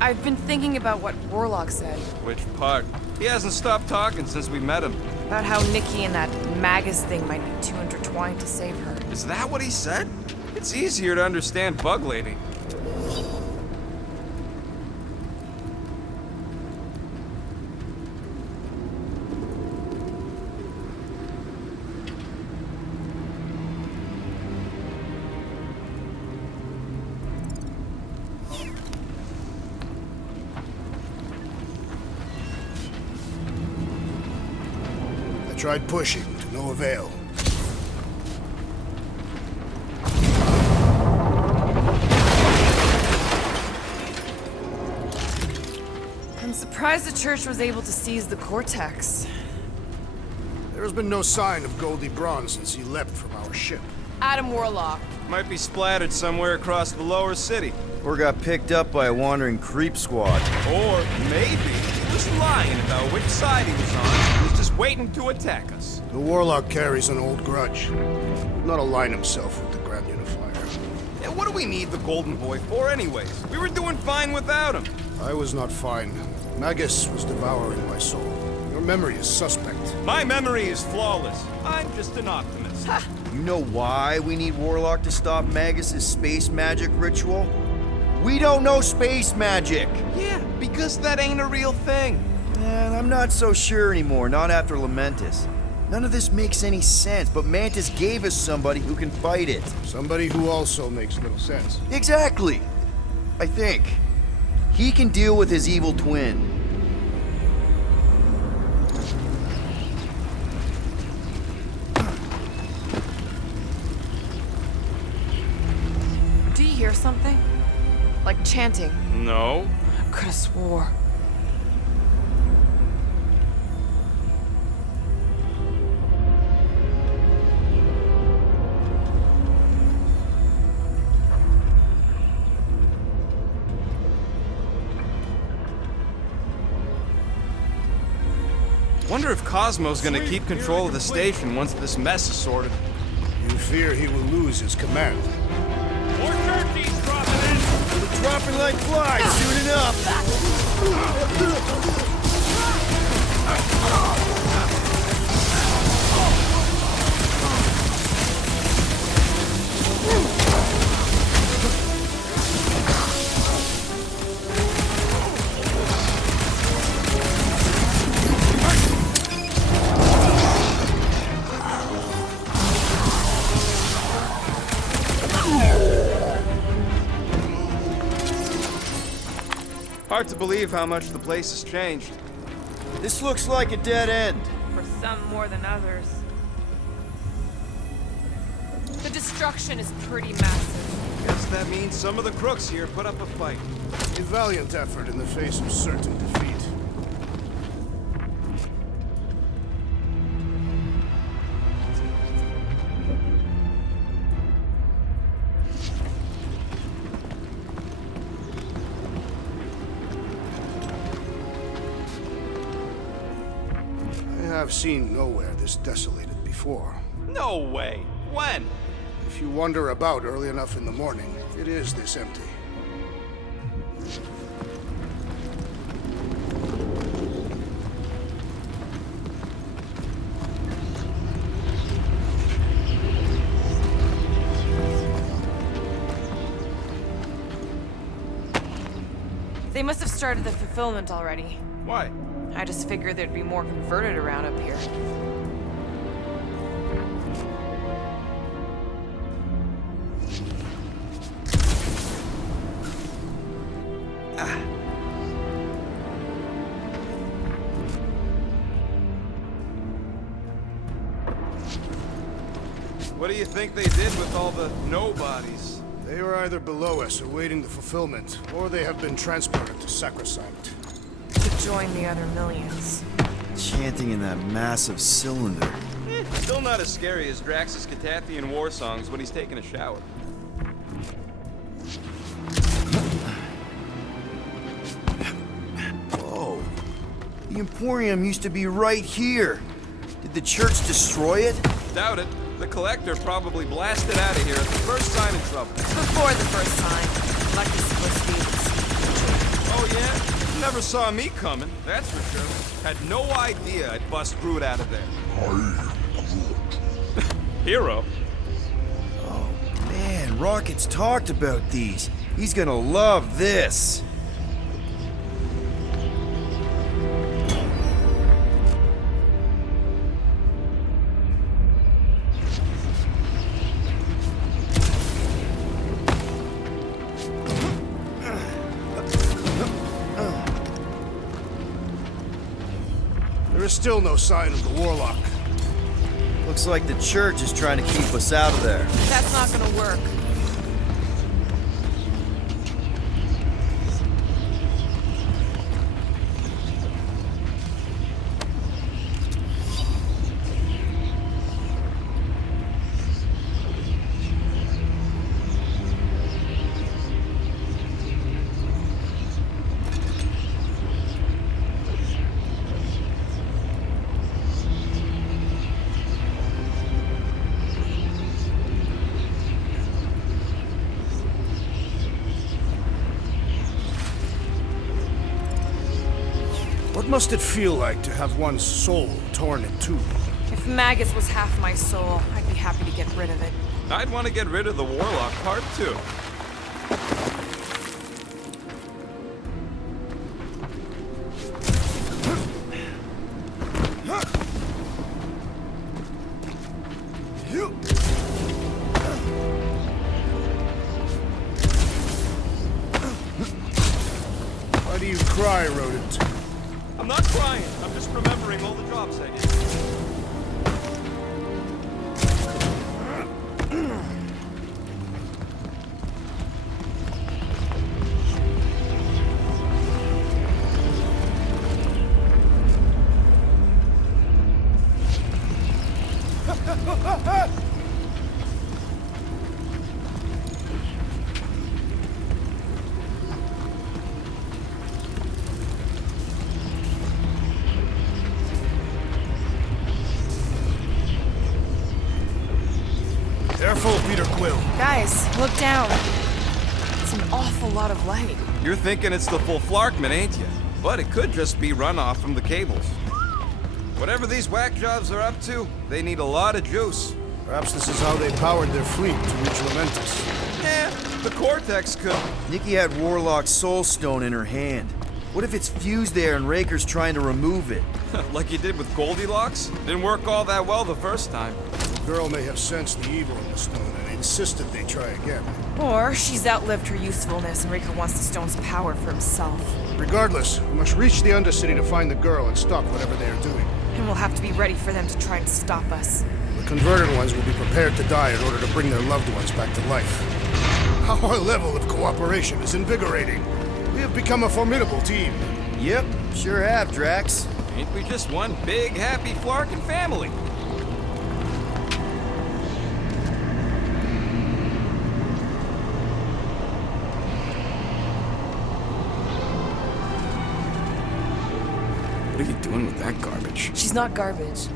I've been thinking about what Warlock said. Which part? He hasn't stopped talking since we met him. About how Nikki and that Magus thing might be too intertwined to save her. Is that what he said? It's easier to understand Bug Lady. Tried pushing, to no avail. I'm surprised the church was able to seize the Cortex. There has been no sign of Goldie Braun since he leapt from our ship. Adam Warlock. Might be splattered somewhere across the lower city. Or got picked up by a wandering creep squad. Or maybe he was lying about which side he was on. He was just waiting to attack us. The Warlock carries an old grudge. He would not align himself with the Grand Unifier. And what do we need the Golden Boy for anyways? We were doing fine without him. I was not fine. Magus was devouring my soul. Your memory is suspect. My memory is flawless. I'm just an optimist. You know why we need Warlock to stop Magus' space magic ritual? We don't know space magic! Yeah, because that ain't a real thing. And I'm not so sure anymore, not after Lamentus. None of this makes any sense, but Mantis gave us somebody who can fight it. Somebody who also makes little sense. Exactly! I think. He can deal with his evil twin. Do you hear something? Like chanting. No. I could have swore. Wonder if Cosmo's gonna keep control of the station once this mess is sorted. You fear he will lose his command. More turkeys dropping in! We're dropping like flies soon enough! Hard to believe how much the place has changed. This looks like a dead end. For some more than others. The destruction is pretty massive. Guess that means some of the crooks here put up a fight. A valiant effort in the face of certain defeat. I've seen nowhere this desolated before. No way. When? If you wander about early enough in the morning, it is this empty. They must have started the fulfillment already. Why? I just figured there'd be more converted around up here. What do you think they did with all the nobodies? They are either below us awaiting the fulfillment, or they have been transported to Sacrosanct. To join the other millions. Chanting in that massive cylinder. Still not as scary as Drax's Catathian war songs when he's taking a shower. Whoa. The Emporium used to be right here. Did the church destroy it? Doubt it. The Collector probably blasted out of here at the first sign of trouble. Before the first sign. Lucky supposed to be able to see. Oh yeah? Never saw me coming, that's for sure. Had no idea I'd bust Groot out of there. Hero? Oh man, Rocket's talked about these. He's gonna love this. There is still no sign of the Warlock. Looks like the church is trying to keep us out of there. That's not gonna work. What must it feel like to have one's soul torn in two? If Magus was half my soul, I'd be happy to get rid of it. I'd want to get rid of the Warlock part too. Why do you cry, rodent? I'm not crying. I'm just remembering all the jobs I did. Careful, Peter Quill. Guys, look down. It's an awful lot of light. You're thinking it's the full Flarkman, ain't you? But it could just be runoff from the cables. Whatever these whack jobs are up to, they need a lot of juice. Perhaps this is how they powered their fleet to reach Lamentus. Yeah, the Cortex could. Nikki had Warlock's soul stone in her hand. What if it's fused there and Raker's trying to remove it? Like you did with Goldilocks? Didn't work all that well the first time. The girl may have sensed the evil in the stone and insisted they try again. Or she's outlived her usefulness and Raker wants the stone's power for himself. Regardless, we must reach the Undercity to find the girl and stop whatever they are doing. And we'll have to be ready for them to try and stop us. The converted ones will be prepared to die in order to bring their loved ones back to life. Our level of cooperation is invigorating. We have become a formidable team. Yep, sure have, Drax. Ain't we just one big, happy Flarkin family? What are you doing with that garbage? She's not garbage.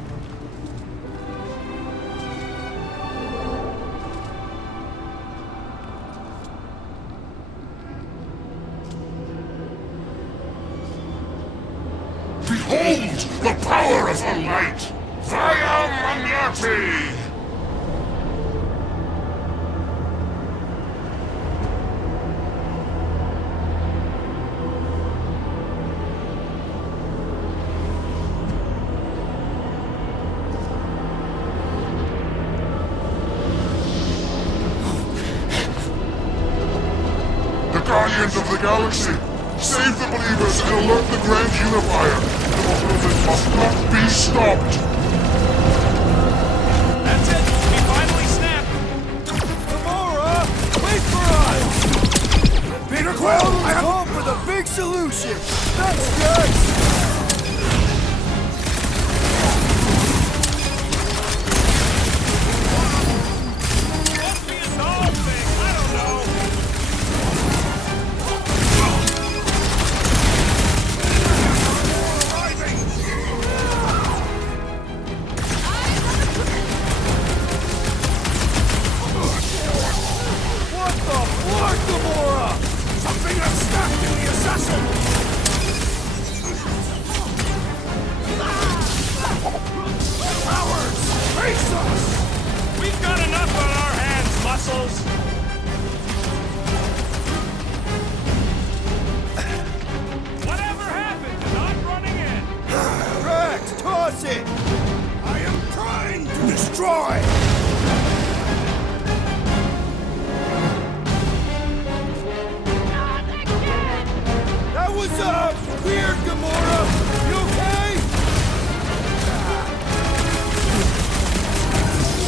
Behold the power of the light! Vaya Magnati! Guardians of the Galaxy! Save the believers and alert the Grand Unifier! The movement must not be stopped! That's it! We finally snapped! Gamora! Wait for us! Peter Quill, I have hope for the big solution! That's good! Must be a doll thing! I don't know! What the fuck, Gamora? Something has snapped in the assassin! Cowards! Face us! We've got enough on our hands, muscles! Whatever happened to not running in? Rex, toss it! I am trying to destroy! That was weird, Gamora! You okay?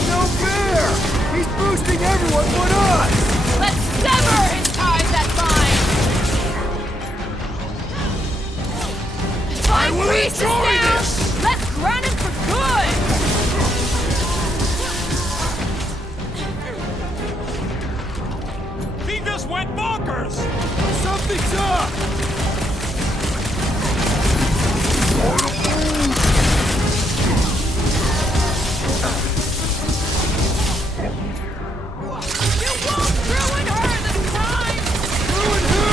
No fair! He's boosting everyone but us! Let's sever his ties that bind! Fine priest is down! Let's ground him for good! He just went bonkers! Something's up! You won't ruin her this time! Ruin who?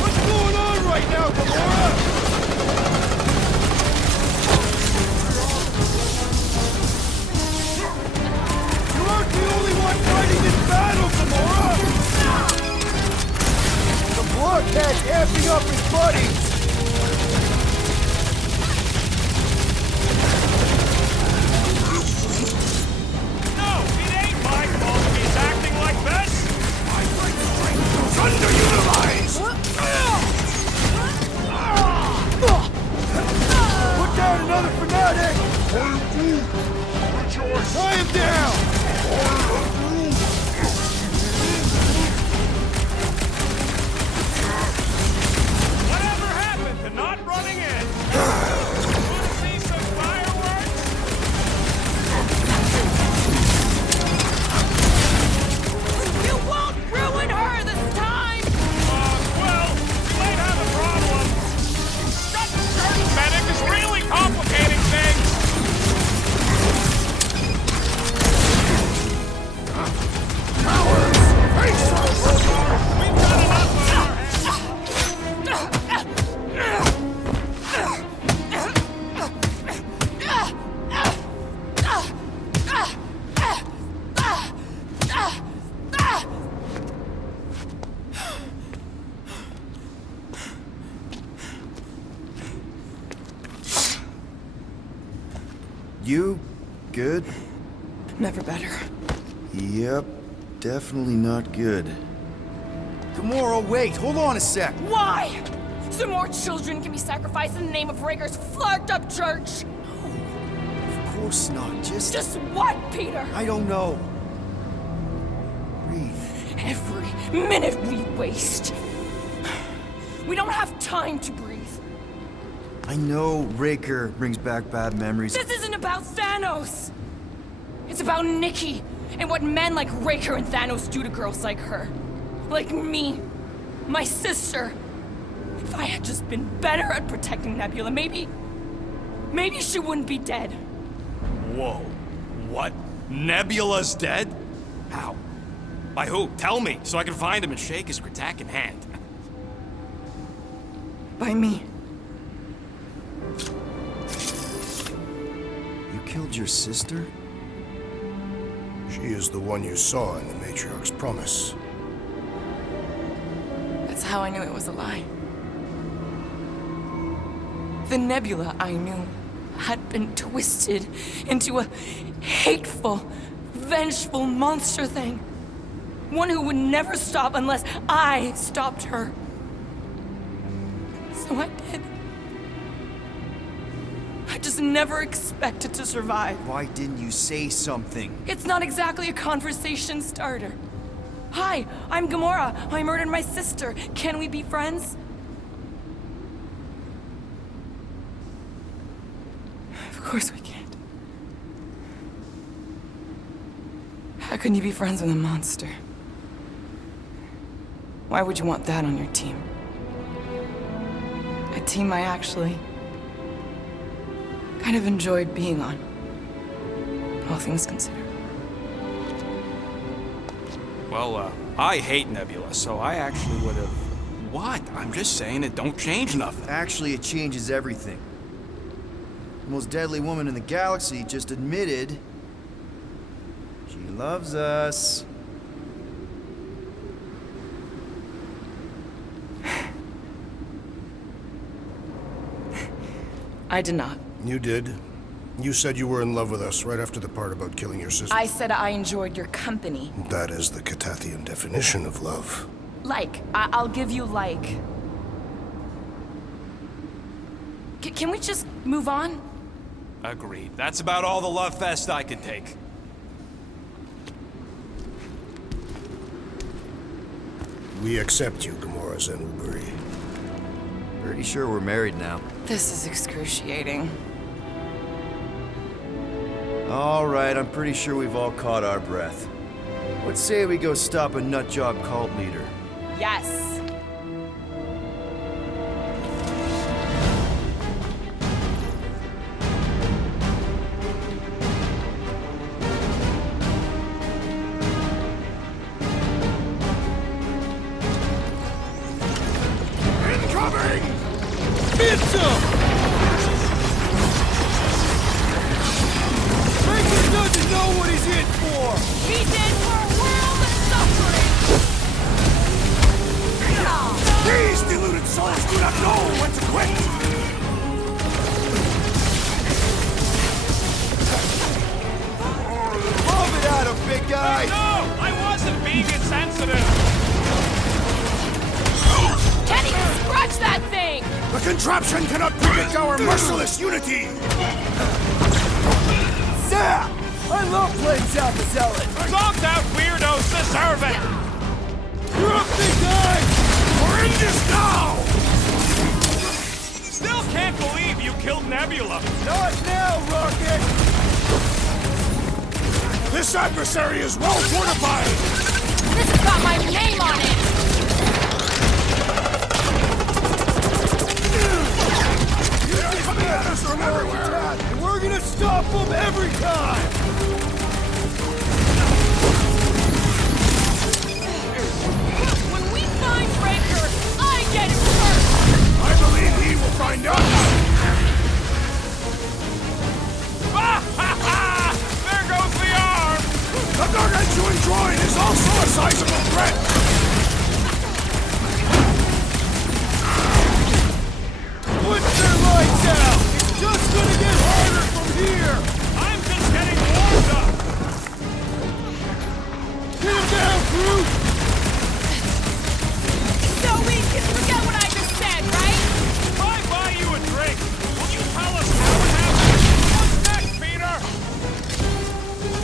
What's going on right now, Gamora? You aren't the only one fighting this battle, Gamora! The blockhead's amping up his buddies! No, it ain't my fault he's acting like this! My great strength goes underutilized! Put down another fanatic! Tie him down! Whatever happened to not running in? Wanna see some fireworks? You won't ruin her this time! Well, you might have a problem. That dirty medic is really complicating things! We've got enough on our hands! You good? Never better. Yep, definitely not good. Gamora, wait, hold on a sec. Why? So more children can be sacrificed in the name of Raker's flarked up church? Of course not, Just what, Peter? I don't know. Breathe. Every minute we waste. We don't have time to breathe. I know Raker brings back bad memories. This isn't about Thanos! It's about Nikki and what men like Raker and Thanos do to girls like her. Like me. My sister. If I had just been better at protecting Nebula, maybe she wouldn't be dead. Whoa. What? Nebula's dead? How? By who? Tell me, so I can find him and shake his Kratakan hand. By me. killed your sister? She is the one you saw in the Matriarch's promise. That's how I knew it was a lie. The Nebula I knew had been twisted into a hateful, vengeful monster thing. One who would never stop unless I stopped her. So I did. I just never expected to survive. Why didn't you say something? It's not exactly a conversation starter. Hi, I'm Gamora. I murdered my sister. Can we be friends? Of course we can't. How can you be friends with a monster? Why would you want that on your team? A team I actually kind of enjoyed being on, all things considered. Well, I hate Nebula, so I actually would have... What? I'm just saying it don't change nothing. Actually, it changes everything. The most deadly woman in the galaxy just admitted she loves us. I did not. You did. You said you were in love with us right after the part about killing your sister. I said I enjoyed your company. That is the Catathian definition of love. I'll give you like. Can we just move on? Agreed. That's about all the love fest I could take. We accept you, Gamora Zenuburi. Pretty sure we're married now. This is excruciating. All right, I'm pretty sure we've all caught our breath. Let's say we go stop a nutjob cult leader. Yes. Incoming! It's Franklin doesn't know what he's in for! He's in for a world of suffering! These deluded souls do not know when to quit! Move it at him, big guy! No! I wasn't being insensitive! Can't even scratch that thing! The contraption cannot predict our merciless unity! Zap! I love playing South the Zealot! Zonked out weirdos deserve it! You're up, big guy! We're in this now! Still can't believe you killed Nebula! Not now, Rocket! This adversary is well fortified! This has got my name on it! He's coming at us from everywhere! And we're gonna stop them every time! When we find Breaker, I get it first! I believe he will find us! There goes the arm! The gargantuan droid is also a sizable threat! Put their lights out! It's just gonna get harder from here! I'm just getting warmed up! Get him down, Groot! So we can forget what I just said, right? If I buy you a drink, will you tell us how it happened? What's next, Peter?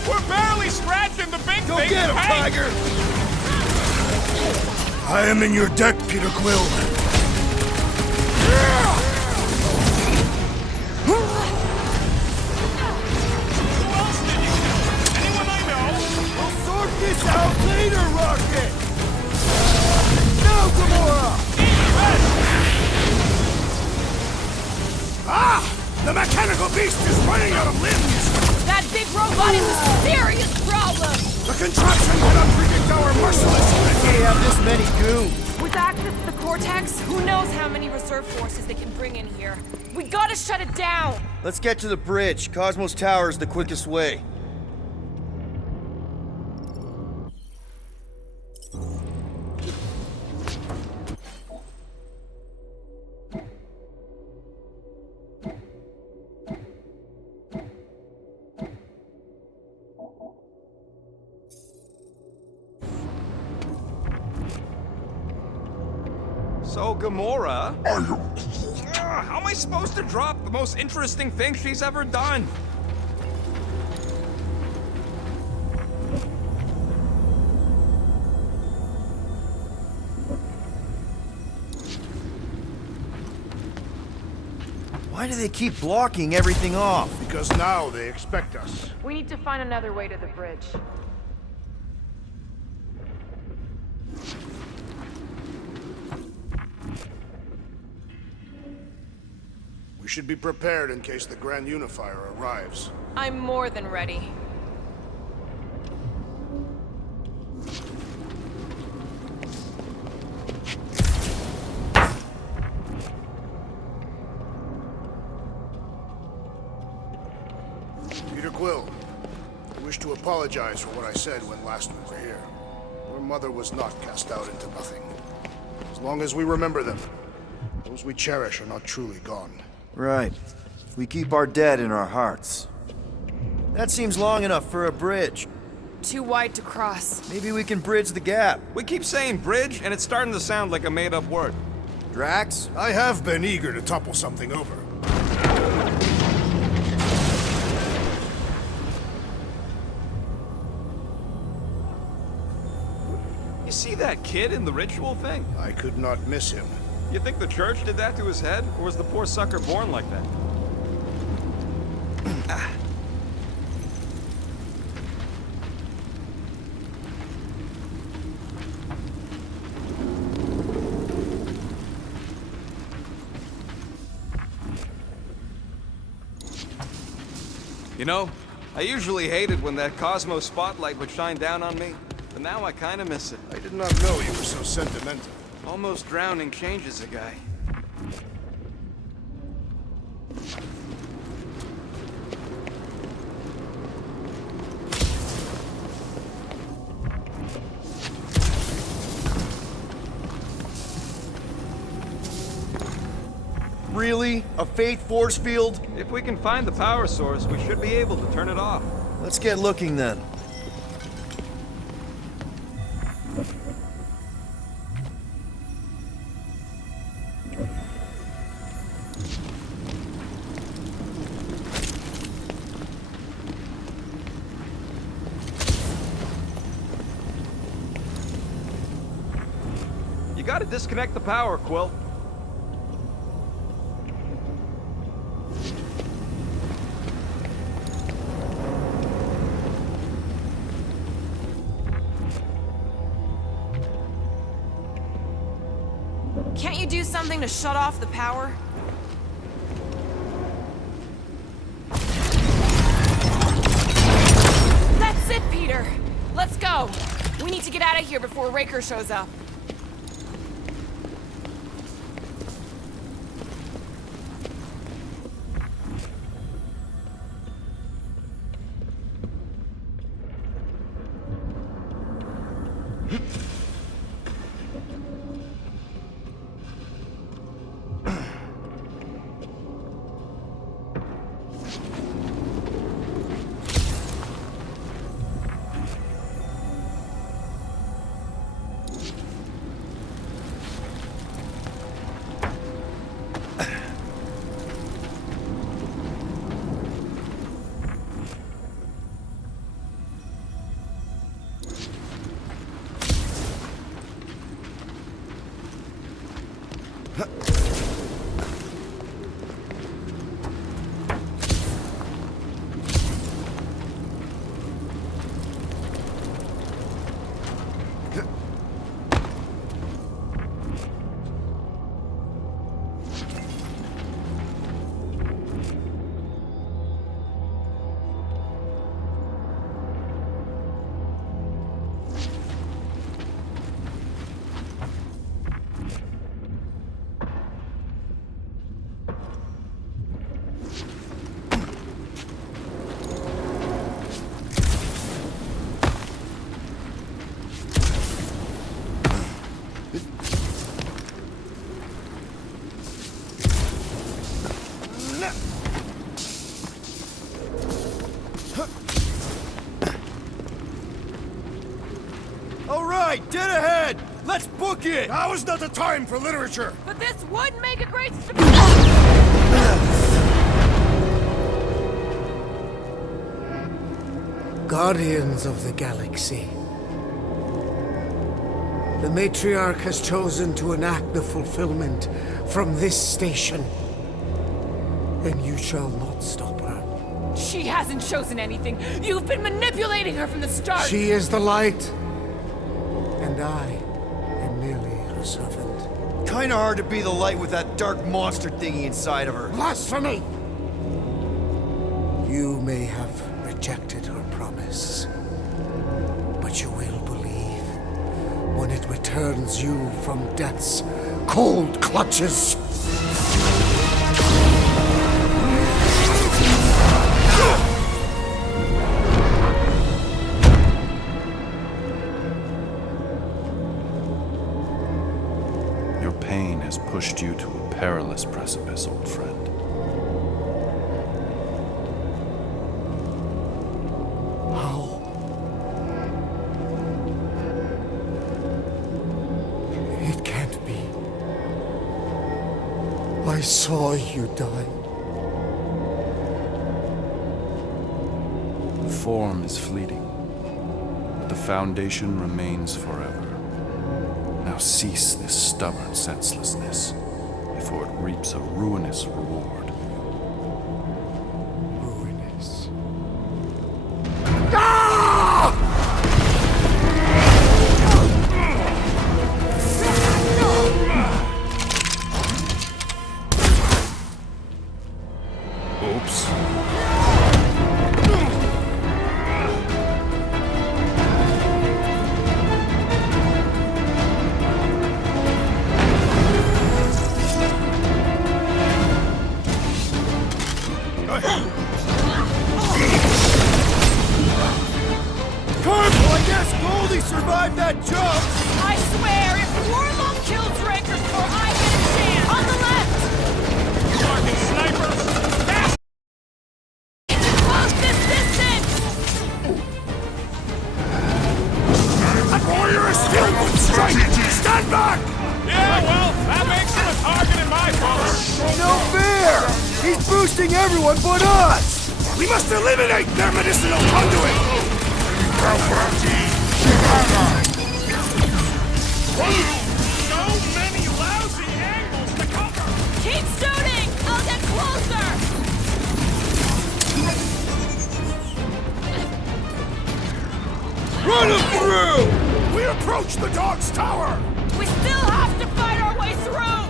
We're barely scratching the big Go thing! get him, Hey! Tiger! I am in your debt, Peter Quill. Who else did you kill? Anyone I know? We'll sort this out later, Rocket! Now, Gamora! Ah! The mechanical beast is running out of limbs! That big robot is a serious problem! The contraption cannot predict our merciless unity! have this many goons? With access to the Cortex, who knows how many reserve forces they can bring in here. We gotta shut it down! Let's get to the bridge. Cosmos Tower is the quickest way. So, Gamora... how am I supposed to drop the most interesting thing she's ever done? Why do they keep blocking everything off? Because now they expect us. We need to find another way to the bridge. We should be prepared in case the Grand Unifier arrives. I'm more than ready. Peter Quill, I wish to apologize for what I said when last we were here. Your mother was not cast out into nothing. As long as we remember them, those we cherish are not truly gone. Right. We keep our dead in our hearts. That seems long enough for a bridge. Too wide to cross. Maybe we can bridge the gap. We keep saying bridge, and it's starting to sound like a made-up word. Drax? I have been eager to topple something over. You see that kid in the ritual thing? I could not miss him. You think the church did that to his head, or was the poor sucker born like that? You know, I usually hated when that Cosmo spotlight would shine down on me, but now I kinda miss it. I did not know you were so sentimental. Almost drowning changes a guy. Really? A Fate force field? If we can find the power source, we should be able to turn it off. Let's get looking then. You gotta disconnect the power, Quill. Can't you do something to shut off the power? That's it, Peter! Let's go! We need to get out of here before Raker shows up. Book it! Now is not the time for literature! But this would make a great... Guardians of the Galaxy. The Matriarch has chosen to enact the fulfillment from this station. And you shall not stop her. She hasn't chosen anything. You've been manipulating her from the start. She is the light. And I am merely her servant. Kinda hard to be the light with that dark monster thingy inside of her. Blasphemy! You may have rejected her promise, but you will believe when it returns you from death's cold clutches. Your pain has pushed you to a perilous precipice, old friend. It can't be. I saw you die. Form is fleeting, but the foundation remains forever. Now cease this stubborn senselessness, before it reaps a ruinous reward. Ruinous. Oops. Careful, I guess Goldie survived that jump! I swear, if Warlock kills Raker before I get a chance... On the left! Fucking snipers! Fast! Close this distance! That warrior is filled with strength! Stand back! Yeah, well, that makes him a target in my book. No fair! He's boosting everyone but us! We must eliminate their medicinal conduit! So many lousy angles to cover! Keep shooting! I'll get closer! Run him through! We approach the dog's tower! We still have to fight our way through!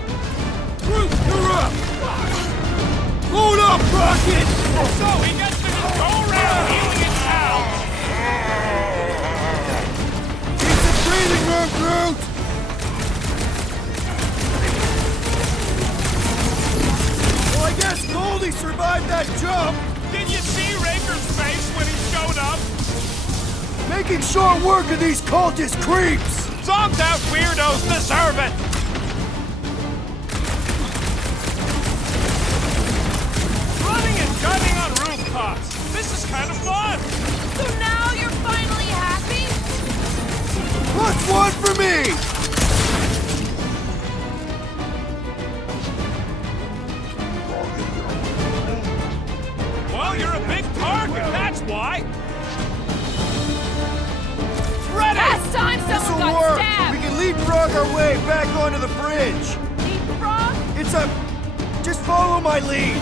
Root, you're up! Load up, Rocket! So he gets to just go around healing his house! Keep the breathing room, Groot! Well, I guess Goldie survived that jump! Did you see Raker's face when he showed up? Making short work of these cultist creeps! Zonked out weirdos deserve it! Running and gunning on rooftops! This is kind of fun! So now you're finally happy? Plus one for me! Well, you're a big target, that's why! Ready! Last time someone This'll got work! stabbed! We can leapfrog our way back onto the bridge! Leapfrog? It's a... just follow my lead!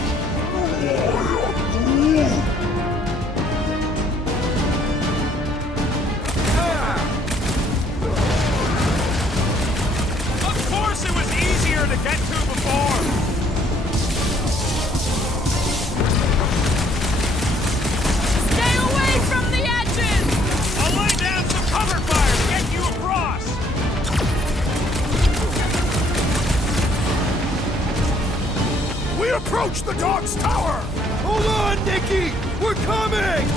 Of course it was easier to get to before! Stay away from the edges! I'll lay down some cover fire to get you across! We approach the dog's tower! Hold on, Nikki! We're coming!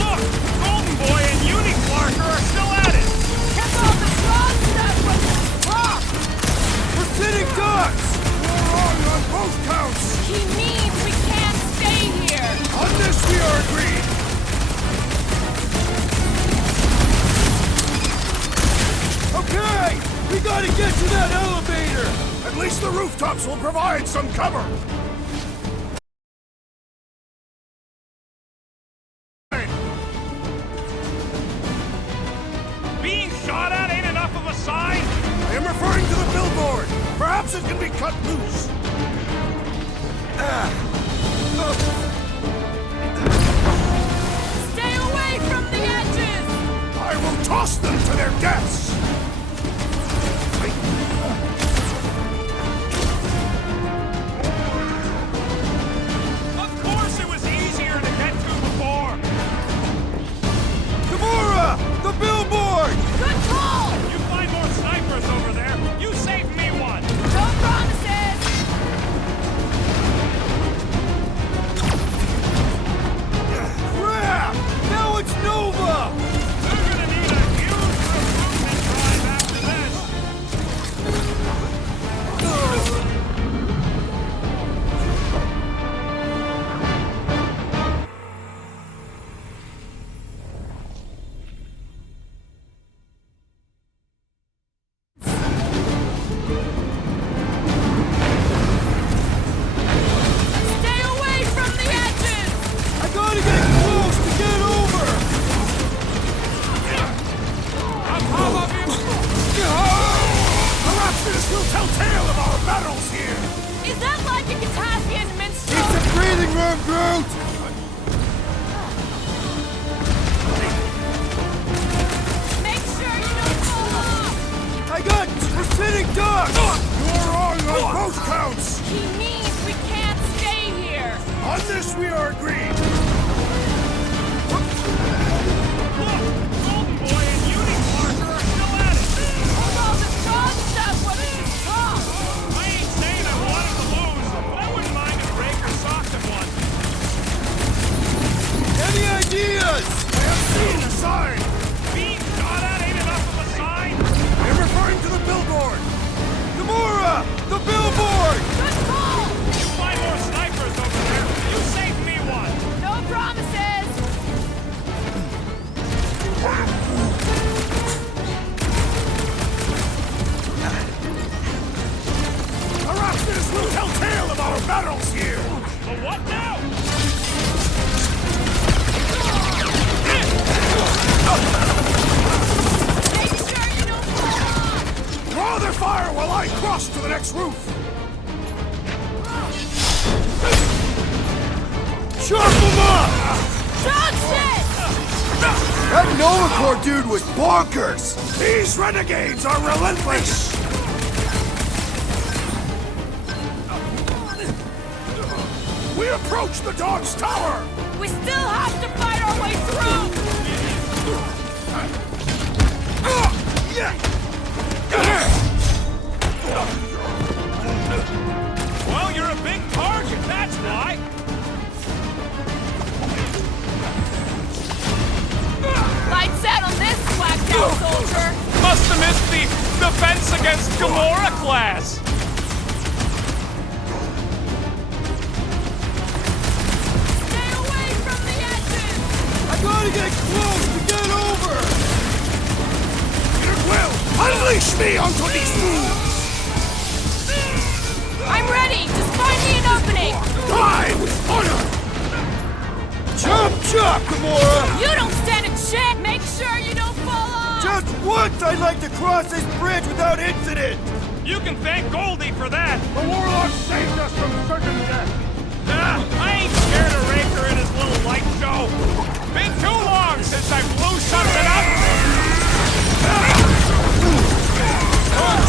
Look! Golden Boy and Uniclarker are still at it! Keep all the wrong stuff from the rock! We're sitting ducks! We're wrong on both counts! He means we can't stay here! On this we are agreed! Okay! gotta get to that elevator! At least the rooftops will provide some cover! Being shot at ain't enough of a sign? I am referring to the billboard! Perhaps it can be cut loose! Stay away from the edges! I will toss them to their deaths! Of course it was easier to get to before! Gamora! The billboard! Good call! You find more snipers over there, you save me one! No promises! Crap! Now it's Nova! They're gonna need a huge recruitment drive after this! Stay away from the edges! I gotta get close to get over! Arachnids will tell tale of our battles here! Is that like a Catassian minstrel? It's a breathing room, Groot! Make sure you don't fall off! I got acidic ducks! You're wrong on both counts! He means we can't stay here! On this we are agreed! Golden Boy and Unicorn are still at it! Although the strong stuff wasn't as strong! I ain't saying I wanted to lose, but I wouldn't mind if Raker socked him one. Any ideas? I have seen the sign! Being shot at ain't enough of a sign! I am referring to the billboard! Gamora! The billboard! Good call! You find more snipers over there, you save me one! No promises! Arachnids will tell tale of our battles here! But what now? Make sure you don't fall off! Draw their fire while I cross to the next roof! Chop them up! Dog shit! That Novacore dude was bonkers! These renegades are relentless! We approach the dog's tower! We still have to fight our way through! Well, you're a big target, that's why! Light set on this, whacked out soldier! Must have missed the Defense Against Gamora class! Stay away from the edges! I gotta get close to get over! Peter Quill, unleash me onto these fools! I'm ready! Just find me an opening! Die with honor! Chop, chop, Gamora! You don't stand a chance! Make sure you don't fall off! Just once I'd like to cross this bridge without incident! You can thank Goldie for that! The Warlock saved us from certain death! I ain't scared of Raker and his little light show! Been too long since I blew something up!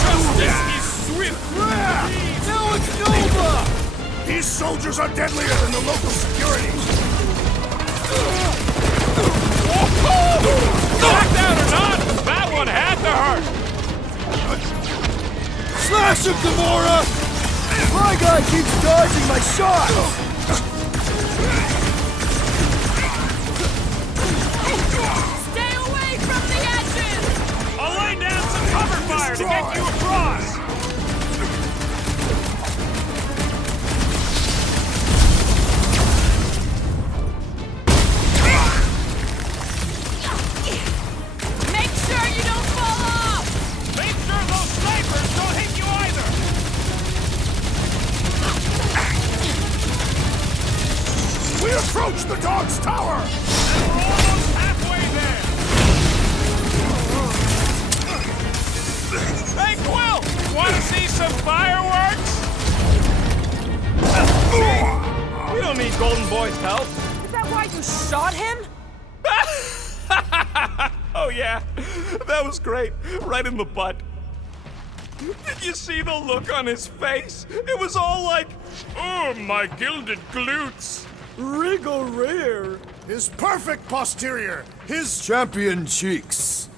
Justice is swift! Now it's Nova! These soldiers are deadlier than the local security! Knocked out or not, that one had to hurt! Slash him, Gamora! My guy keeps dodging my shots! Stay away from the edges! I'll lay down some cover fire to get you across! Make sure you don't fall off! Make sure those Hey, Quill! Want to see some fireworks? We don't need Golden Boy's help. Is that why you shot him? Oh yeah, that was great. Right in the butt. Did you see the look on his face? It was all like, oh, my gilded glutes. Wriggle rear. His perfect posterior. His champion cheeks.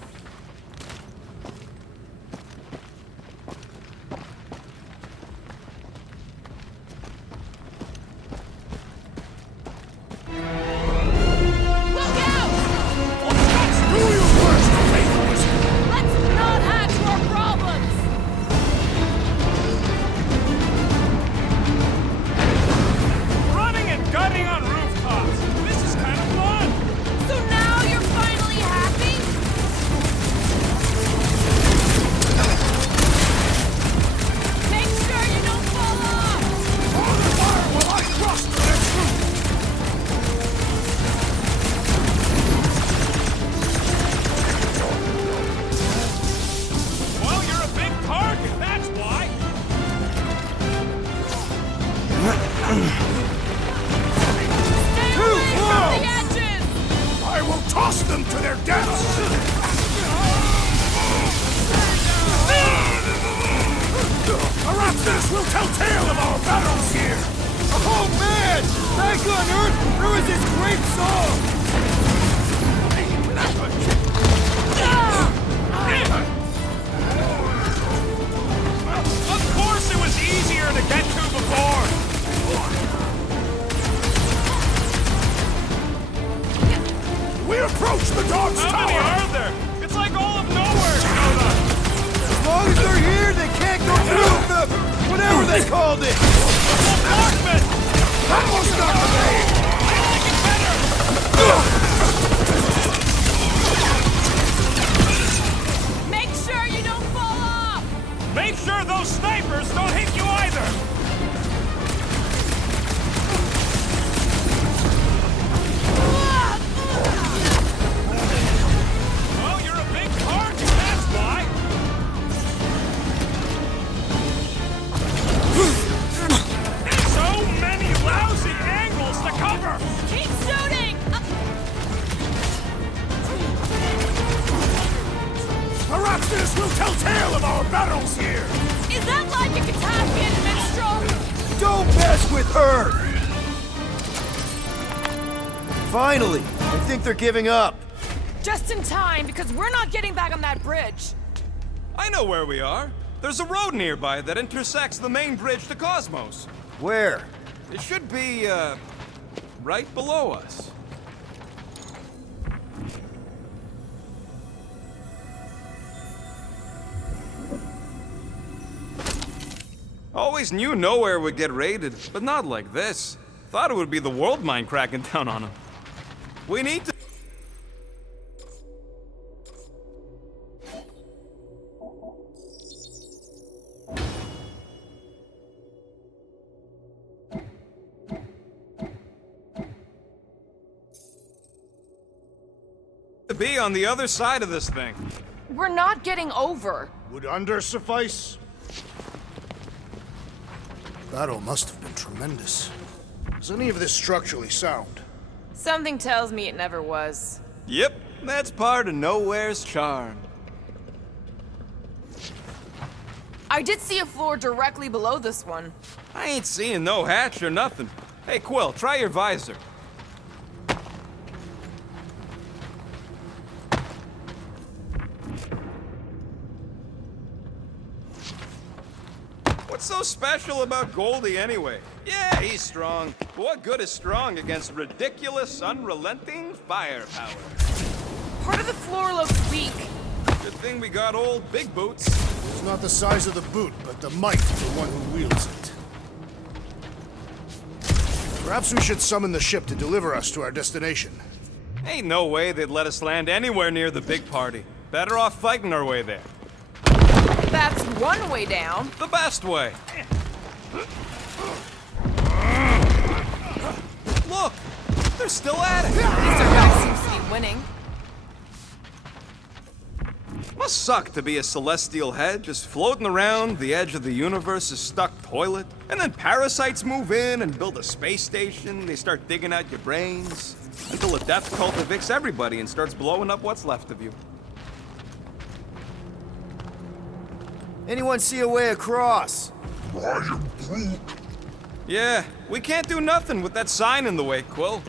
Toss them to their deaths! Arapstus will tell tale of our battles here! Oh man! Back on Earth, there was this great song! Of course it was easier to get to before! We approach the dog's tower! How many are there? It's like all of nowhere, Jonah! As long as they're here, they can't go through the... whatever they called it! Bombardment! Almost not the name! I like it better! Make sure you don't fall off! Make sure those snipers don't hit you either! Arapstus will tell tale of our battles here! Is that logic Itachian minstrel? Don't mess with her! Finally! I think they're giving up. Just in time, because we're not getting back on that bridge. I know where we are. There's a road nearby that intersects the main bridge to Cosmos. Where? It should be, right below us. Always knew nowhere would get raided, but not like this. Thought it would be the world mine cracking down on them. We need to... be on the other side of this thing. We're not getting over. Would under suffice? Battle must have been tremendous. Is any of this structurally sound? Something tells me it never was. Yep, that's part of Nowhere's charm. I did see a floor directly below this one. I ain't seeing no hatch or nothing. Hey, Quill, try your visor. What's so special about Goldie anyway? Yeah, he's strong. But what good is strong against ridiculous, unrelenting firepower? Part of the floor looks weak. Good thing we got old Big Boots. It's not the size of the boot, but the might of the one who wields it. Perhaps we should summon the ship to deliver us to our destination. Ain't no way they'd let us land anywhere near the big party. Better off fighting our way there. That's one way down. The best way. Look! They're still at it! At least our guy seems to be winning. must suck to be a celestial head, just floating around the edge of the universe's stuck toilet. And then parasites move in and build a space station. They start digging out your brains. Until a death cult evicts everybody and starts blowing up what's left of you. Anyone see a way across? Yeah, we can't do nothing with that sign in the way, Quill.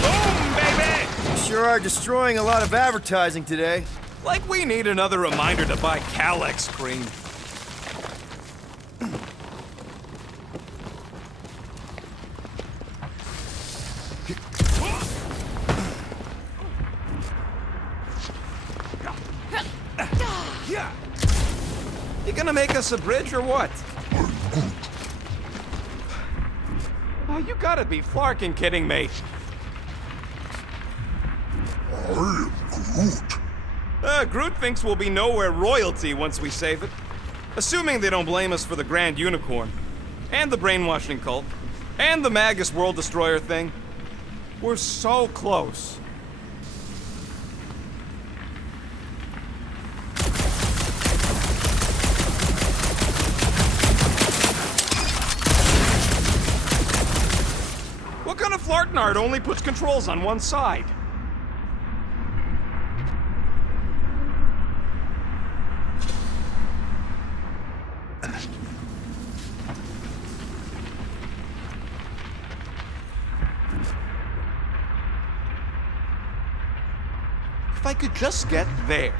Boom, baby! You sure are destroying a lot of advertising today. Like we need another reminder to buy Calex cream. You gonna make us a bridge or what? Oh, you gotta be flarkin' kidding me. I am Groot. Groot thinks we'll be nowhere royalty once we save it. Assuming they don't blame us for the Grand Unicorn, and the brainwashing cult, and the Magus World Destroyer thing. We're so close. What kind of Flartnard only puts controls on one side? If I could just get there.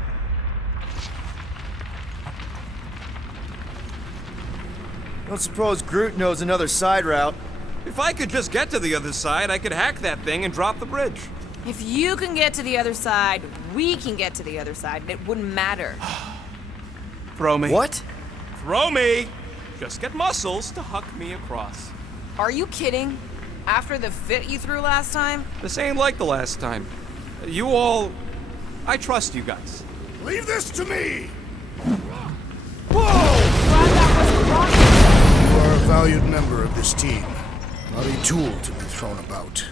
Don't suppose Groot knows another side route. If I could just get to the other side, I could hack that thing and drop the bridge. If you can get to the other side, we can get to the other side, and it wouldn't matter. Throw me. What? Throw me! Just get muscles to huck me across. Are you kidding? After the fit you threw last time? This ain't like the last time. You all... I trust you guys. Leave this to me! Glad that You are a valued member of this team, not a tool to be thrown about.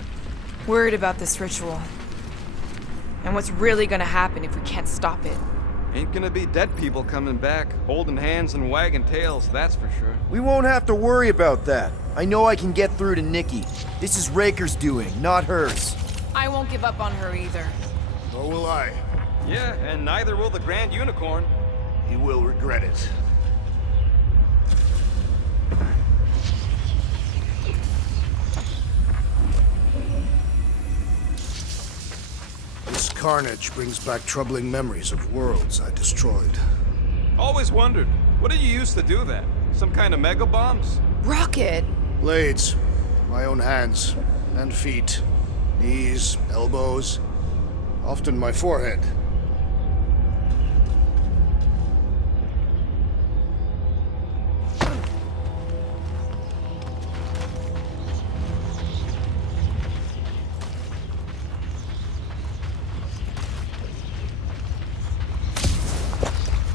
Worried about this ritual. And what's really gonna happen if we can't stop it. Ain't gonna be dead people coming back, holding hands and wagging tails, that's for sure. We won't have to worry about that. I know I can get through to Nikki. This is Raker's doing, not hers. I won't give up on her either. Nor will I. Yeah, and neither will the Grand Unicorn. He will regret it. This carnage brings back troubling memories of worlds I destroyed. Always wondered, what did you use to do that? Some kind of mega bombs? Rocket! Blades. My own hands. And feet. Knees, elbows. Often my forehead.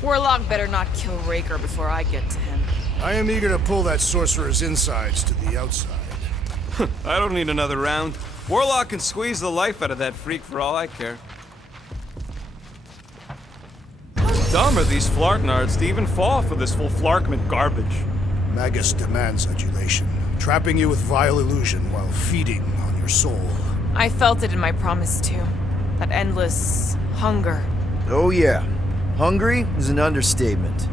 Warlock better not kill Raker before I get to him. I am eager to pull that sorcerer's insides to the outside. I don't need another round. Warlock can squeeze the life out of that freak for all I care. How dumb are these Flartnards to even fall for this full Flarkment garbage? Magus demands adulation, trapping you with vile illusion while feeding on your soul. I felt it in my promise too. That endless hunger. Oh yeah. Hungry is an understatement.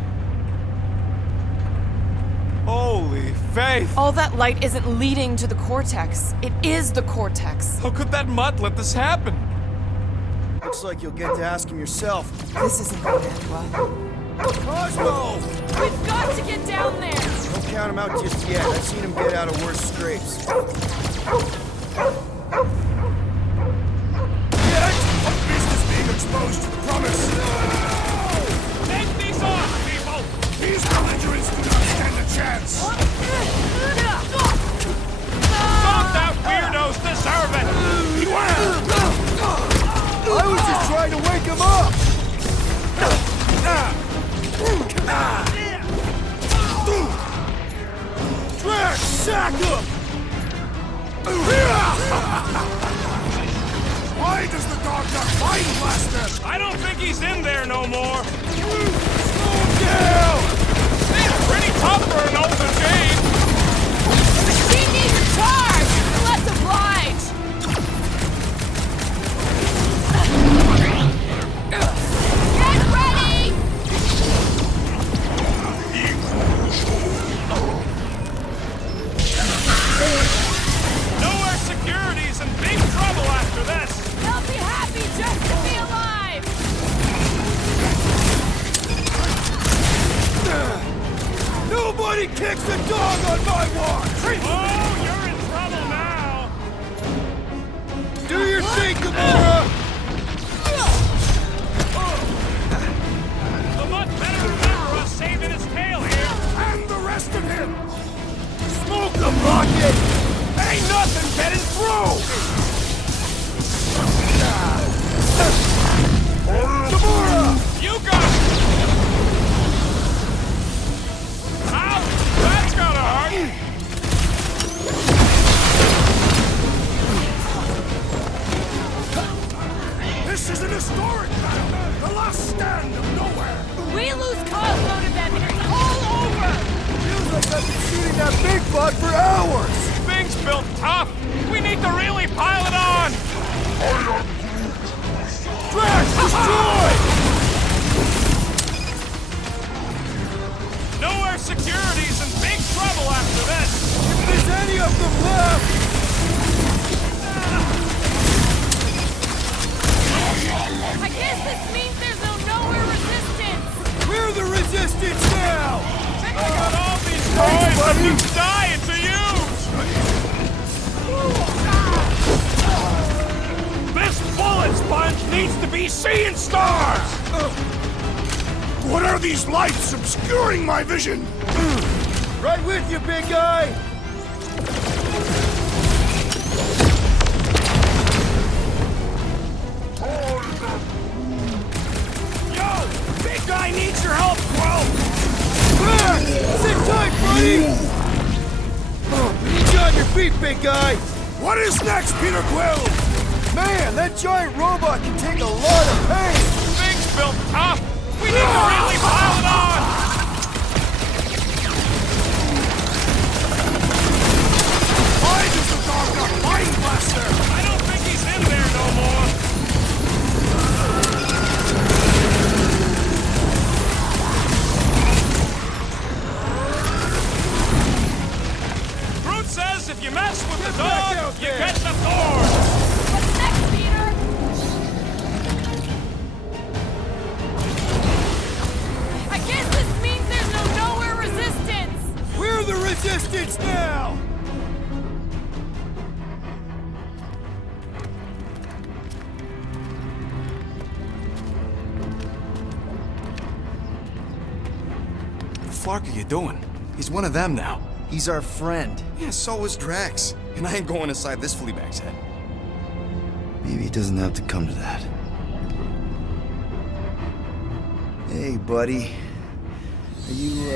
Holy faith! All that light isn't leading to the Cortex. It is the Cortex. How could that mutt let this happen? Looks like you'll get to ask him yourself. This isn't going to end well. Cosmo! We've got to get down there! Don't count him out just yet. I've seen him get out of worse scrapes. Beast is being exposed to the promise! Take these off, people! These belligerents do not stand a chance! Some that weirdos deserve it! I was just trying to wake him up! Drax, sack him! Why does the dog not mind Blaster? I don't think he's in there no more. Slow him down! He's pretty tough for an older Jade. The machine needs a charge! Let's oblige! Get ready! Nowhere Security's in big trouble after this. They'll be happy just to be alive! Nobody kicks a dog on my watch! Oh, you're in trouble now. Do your thing, Gamora! The mutt better remember us saving his tail here. And the rest of him! Smoke the rocket! Ain't nothing getting through. Gamora! You got it. Ow! That's gotta hurt. This is an historic battle! The last stand of nowhere! We lose Cosmo to them and it's all over! Feels like I've been shooting that big butt for hours! Thing's built tough. We need to really pile it on. Drax, destroy! Nowhere Security's in big trouble after this. If there's any of them left! I guess this means there's no nowhere resistance! We're the resistance now! I got all these toys that keep dying to use. This bullet sponge needs to be seeing stars. What are these lights obscuring my vision? Right with you, big guy! Yo, big guy needs your help, Quill. Drax! Sit tight, buddy! We need you on your feet, big guy! What is next, Peter Quill? Man, that giant robot can take a lot of pain! Thing's built tough. We need to really pile it on. Why does the dog not mind Blaster? I don't think he's in there no more. Groot says if you mess with the dog, you get the thorn. What's next, Peter? I guess this means there's no nowhere resistance! We're the resistance now! What the fuck are you doing? He's one of them now. He's our friend. Yeah, so is Drax. And I ain't going inside this fleabag's head. Maybe it doesn't have to come to that. Hey, buddy. Are you,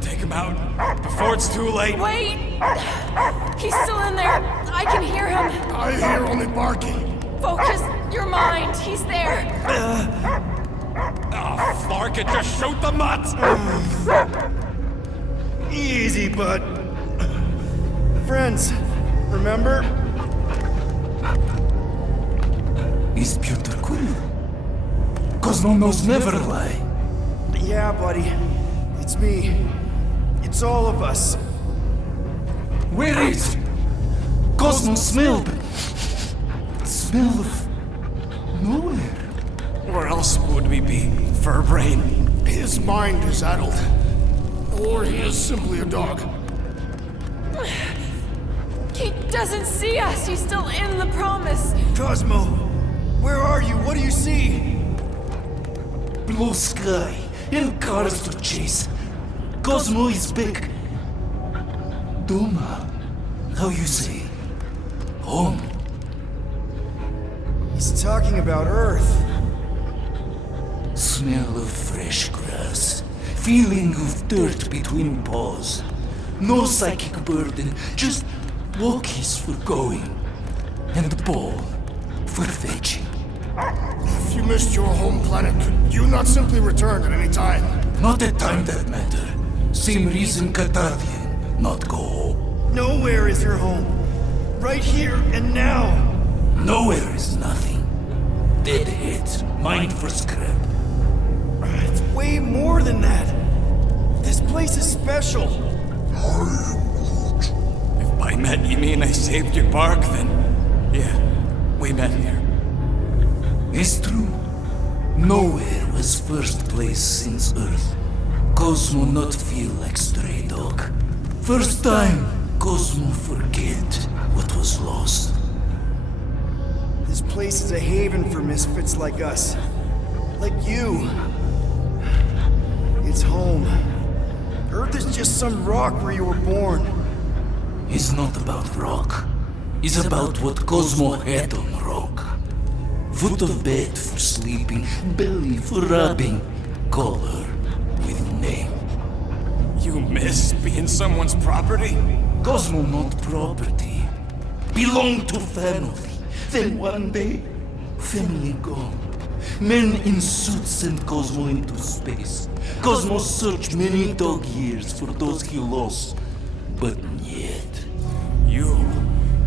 Take him out before it's too late. Wait! He's still in there. I can hear him. I hear only barking. Focus your mind. He's there. Oh, Flark it, just shoot the mutts! Easy, bud. Friends, remember? Is Peter Quill? Cosmo knows never lie. Yeah, buddy. It's me. It's all of us. Where is Cosmo smelled? Smell of nowhere. Where else would we be? Furbrain. His mind is addled. Or he is simply a dog. He doesn't see us. He's still in the promise. Cosmo, where are you? What do you see? Blue sky and cars to chase. Cosmo is back. Doma, how you say? Home. He's talking about Earth. Smell of fresh grass. Feeling of dirt between paws. No psychic burden, just walkies for going. And the ball for fetching. If you missed your home planet, could you not simply return at any time? Not at time that matter. Same reason Catadian, not go home. Nowhere is your home. Right here and now. Nowhere is nothing. Dead heads, mind for scrap. It's way more than that. This place is special. If by met you mean I saved your bark, then yeah, we met here. It's true. Nowhere was first place since Earth. Cosmo not feel like stray dog. First time, Cosmo forget what was lost. This place is a haven for misfits like us. Like you. It's home. Earth is just some rock where you were born. It's not about rock. It's about what Cosmo had on rock. Foot of bed for sleeping, belly for rubbing, color with name. You miss being someone's property? Cosmo not property. Belong to family. Then one day, family gone. Men in suits sent Cosmo into space. Cosmo searched many dog years for those he lost, but yet. You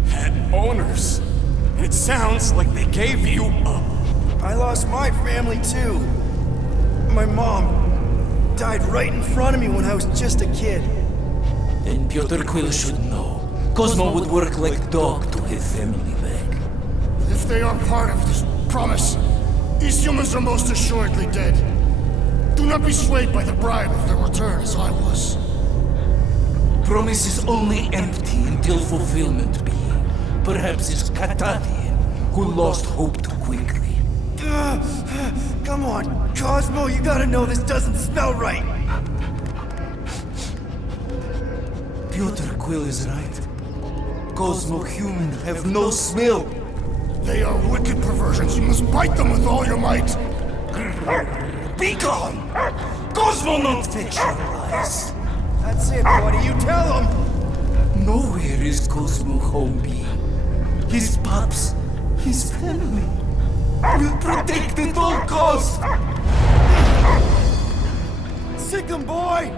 had owners. It sounds like they gave you up. I lost my family too. My mom died right in front of me when I was just a kid. Then Piotr Quill should know. Cosmo would work like dog to have family back. If they are part of this promise, these humans are most assuredly dead. Do not be swayed by the bribe of their return as I was. Promise is only empty until fulfillment be. Perhaps it's Catadian who lost hope too quickly. Come on, Cosmo, you gotta know this doesn't smell right. Piotr Quill is right. Cosmo human have no smell. They are wicked perversions. You must bite them with all your might. Be gone! Cosmo not fetch your lies. That's it, buddy. You tell him. Nowhere is Cosmo home be. His pups, his family, will protect at all costs. Sick him, boy!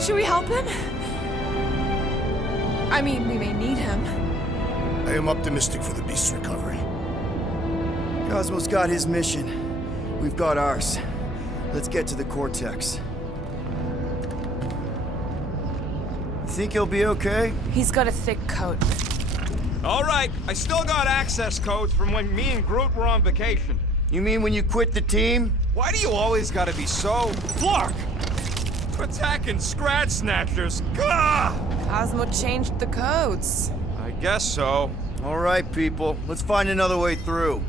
Should we help him? I mean, we may need him. I am optimistic for the beast's recovery. Cosmo's got his mission. We've got ours. Let's get to the Cortex. You think he'll be okay? He's got a thick coat. All right, I still got access codes from when me and Groot were on vacation. You mean when you quit the team? Why do you always gotta be so... Flark! Attacking Scratch Snatchers! Gah! Cosmo changed the codes. I guess so. All right, people. Let's find another way through.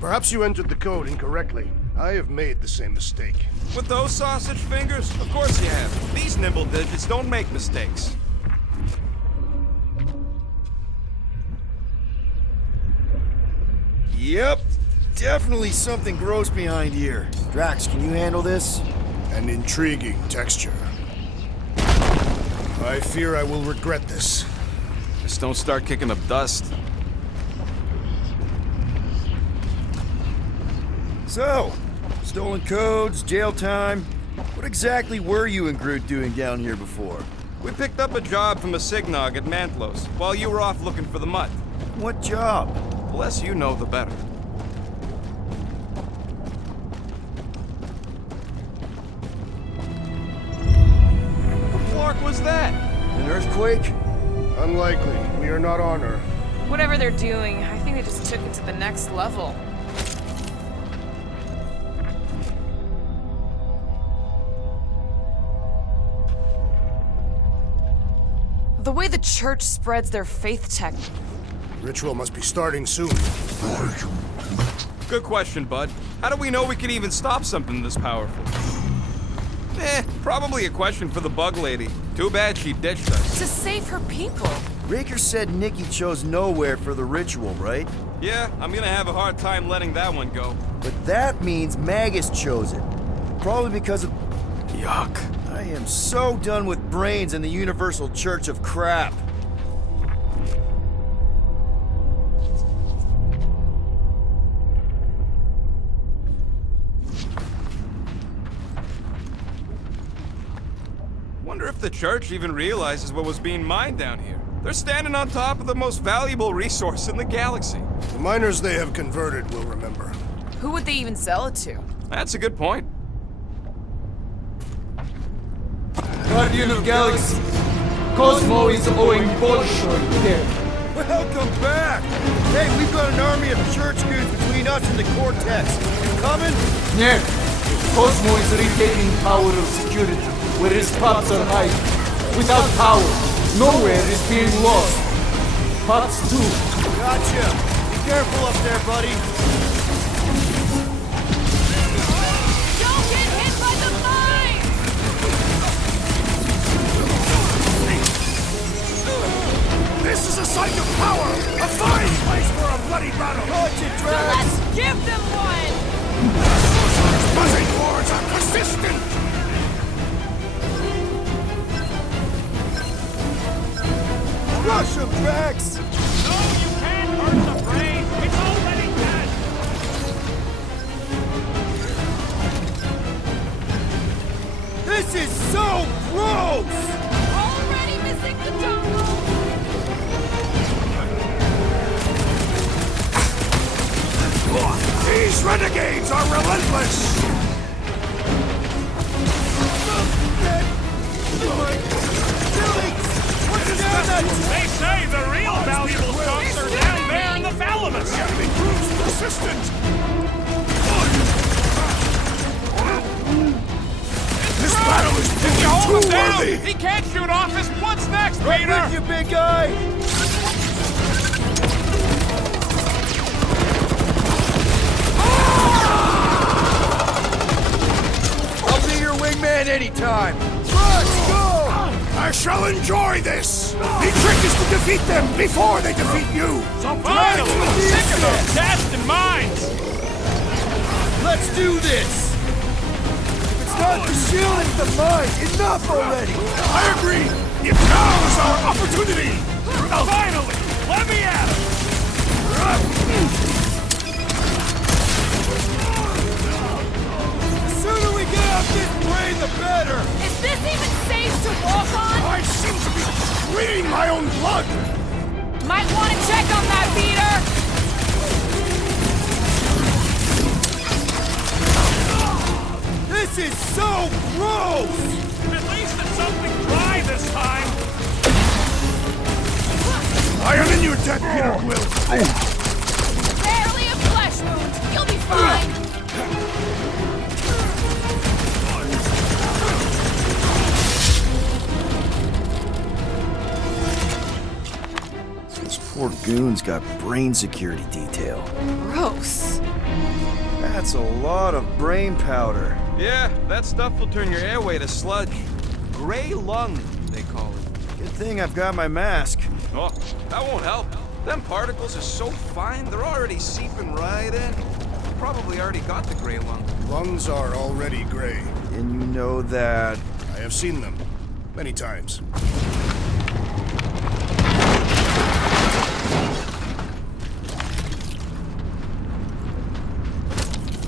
Perhaps you entered the code incorrectly. I have made the same mistake. With those sausage fingers? Of course you have. These nimble digits don't make mistakes. Yep. Definitely something gross behind here. Drax, can you handle this? An intriguing texture. I fear I will regret this. Just don't start kicking up dust. So, stolen codes, jail time. What exactly were you and Groot doing down here before? We picked up a job from a Signog at Mantlos, while you were off looking for the mutt. What job? The less you know, the better. What was that? An earthquake? Unlikely. We are not on Earth. Whatever they're doing, I think they just took it to the next level. The way the church spreads their faith tech. Ritual must be starting soon. Good question, bud. How do we know we can even stop something this powerful? Probably a question for the bug lady. Too bad she ditched us. To save her people. Raker said Nikki chose nowhere for the ritual, right? Yeah, I'm gonna have a hard time letting that one go. But that means Magus chose it. Probably because of... Yuck. I am so done with brains and the Universal Church of Crap. Wonder if the church even realizes what was being mined down here. They're standing on top of the most valuable resource in the galaxy. The miners they have converted will remember. Who would they even sell it to? That's a good point. Guardian of Galaxies, Cosmo is owing Bolshoi death. Welcome back! Hey, we've got an army of church goons between us and the Cortex. You coming? Yeah, Cosmo is retaining power of security, where his pops are hiding. Without power, nowhere is being lost. Pops too. Gotcha! Be careful up there, buddy. Don't get hit by the mine! This is a site of power! A fine place for a bloody battle! Gotcha, Drax! Let's give them one! Sorcerer's buzzing horns are persistent! Crush him, Drax! No, you can't hurt the brain! It's already dead! This is so gross! Already missing the jungle! These renegades are relentless! They say the real valuable stuffs are down there in the thalamus! The enemy proves persistent! This battle is proving too worthy! He can't shoot off his... What's next, Right Peter? with you, big guy! I'll be your wingman anytime! Let's go! I shall enjoy this! The trick is to defeat them before they defeat you! So finally, I'm sick of those tests and mines! Let's do this! If it's not the shield, it's the mine! Enough already! I agree! If now is our opportunity! Finally! Let me at him! The sooner we get off this brain, the better! Is this even safe to walk on? I seem to be bleeding my own blood! Might want to check on that, Peter! This is so gross! At least it's something dry this time! I am in your debt, Peter Quill! Barely a flesh wound. You'll be fine. Those poor goons got brain security detail. Gross. That's a lot of brain powder. Yeah, that stuff will turn your airway to sludge. Gray lung, they call it. Good thing I've got my mask. Oh, that won't help. Them particles are so fine, they're already seeping right in. Probably already got the gray lung. Lungs are already gray. And you know that... I have seen them. Many times.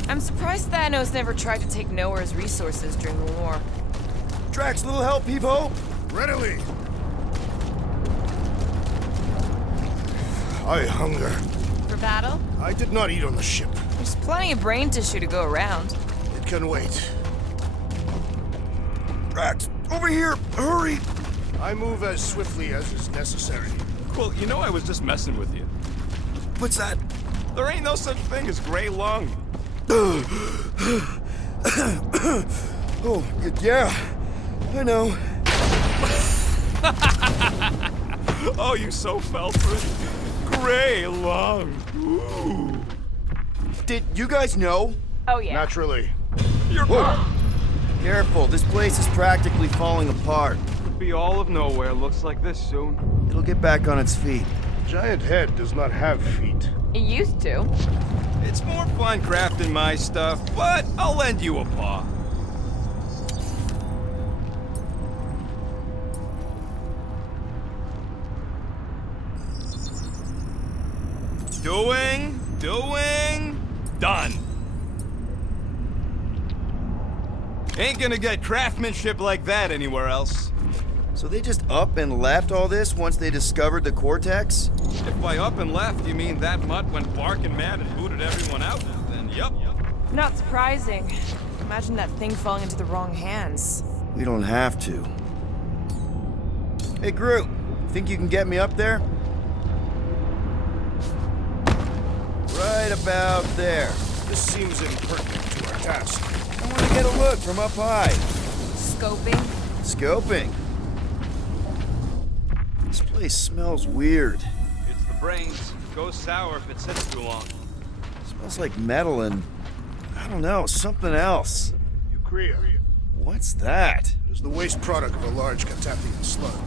I'm surprised Thanos never tried to take Nowhere's resources during the war. Drax, little help, Peepo? Readily! I hunger. For battle? I did not eat on the ship. There's plenty of brain tissue to go around. It can wait. Drax, over here! Hurry! I move as swiftly as is necessary. Well, you know I was just messing with you. What's that? There ain't no such thing as gray lung. Oh, yeah. I know. Oh, you so fell for it. Gray lung. Ooh. Did you guys know? Oh, yeah. Naturally. You're Careful, this place is practically falling apart. Could be all of nowhere looks like this soon. it'll get back on its feet. Giant head does not have feet. It used to. It's more fun crafting my stuff, but I'll lend you a paw. Doing, done. Ain't gonna get craftsmanship like that anywhere else. So they just up and left all this once they discovered the Cortex? If by up and left you mean that mutt went barking mad and booted everyone out, then yup. Not surprising. Imagine that thing falling into the wrong hands. We don't have to. Hey, Groot, think you can get me up there? Right about there. This seems impertinent to our task. I want to get a look from up high. Scoping? Scoping? This place smells weird. It's the brains. Goes sour if it sits too long. Smells like metal and, I don't know, something else. Eucrea. What's that? It is the waste product of a large Cataphian slug.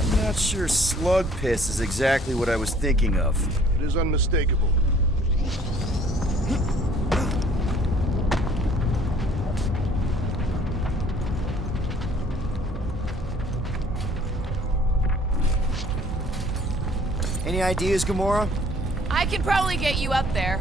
I'm not sure slug piss is exactly what I was thinking of. It is unmistakable. Any ideas, Gamora? I can probably get you up there.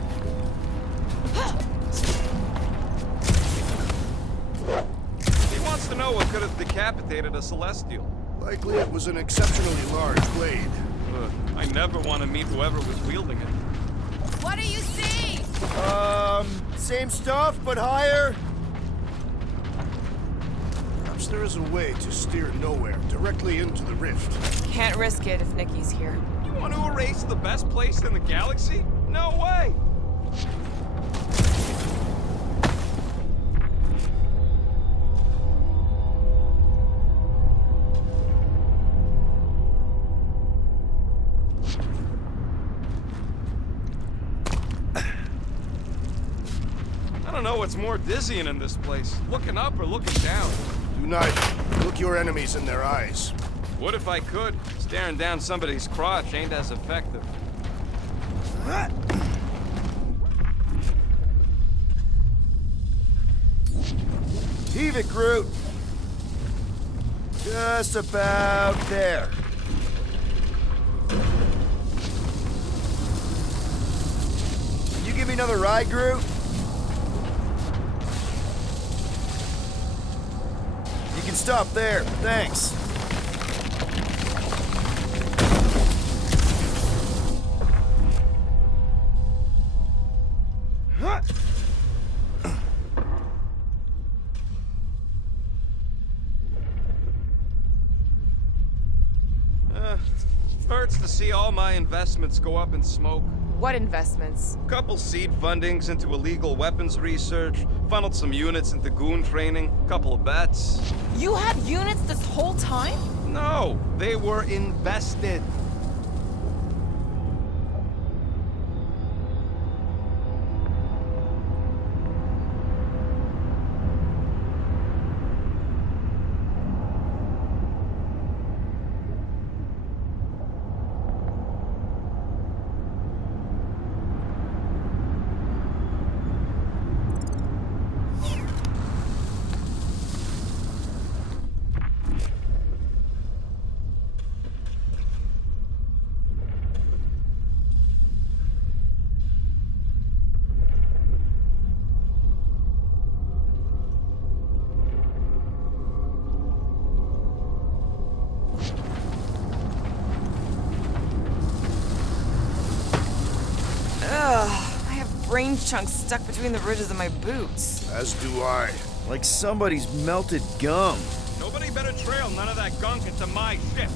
He wants to know what could have decapitated a Celestial. Likely it was an exceptionally large blade. I never want to meet whoever was wielding it. What do you see? Same stuff, but higher? Perhaps there is a way to steer nowhere, directly into the rift. Can't risk it if Nikki's here. You want to erase the best place in the galaxy? No way! I don't know what's more dizzying in this place, looking up or looking down. Do not look your enemies in their eyes. What if I could? Staring down somebody's crotch ain't as effective. Heave it, Groot. Just about there. Can you give me another ride, Groot? You can stop there. Thanks. Hurts to see all my investments go up in smoke. What investments? Couple seed fundings into illegal weapons research, funneled some units into goon training, couple of bets. You had units this whole time? No, they were invested. I have brain chunks stuck between the ridges of my boots. As do I. Like somebody's melted gum. Nobody better trail none of that gunk into my ship.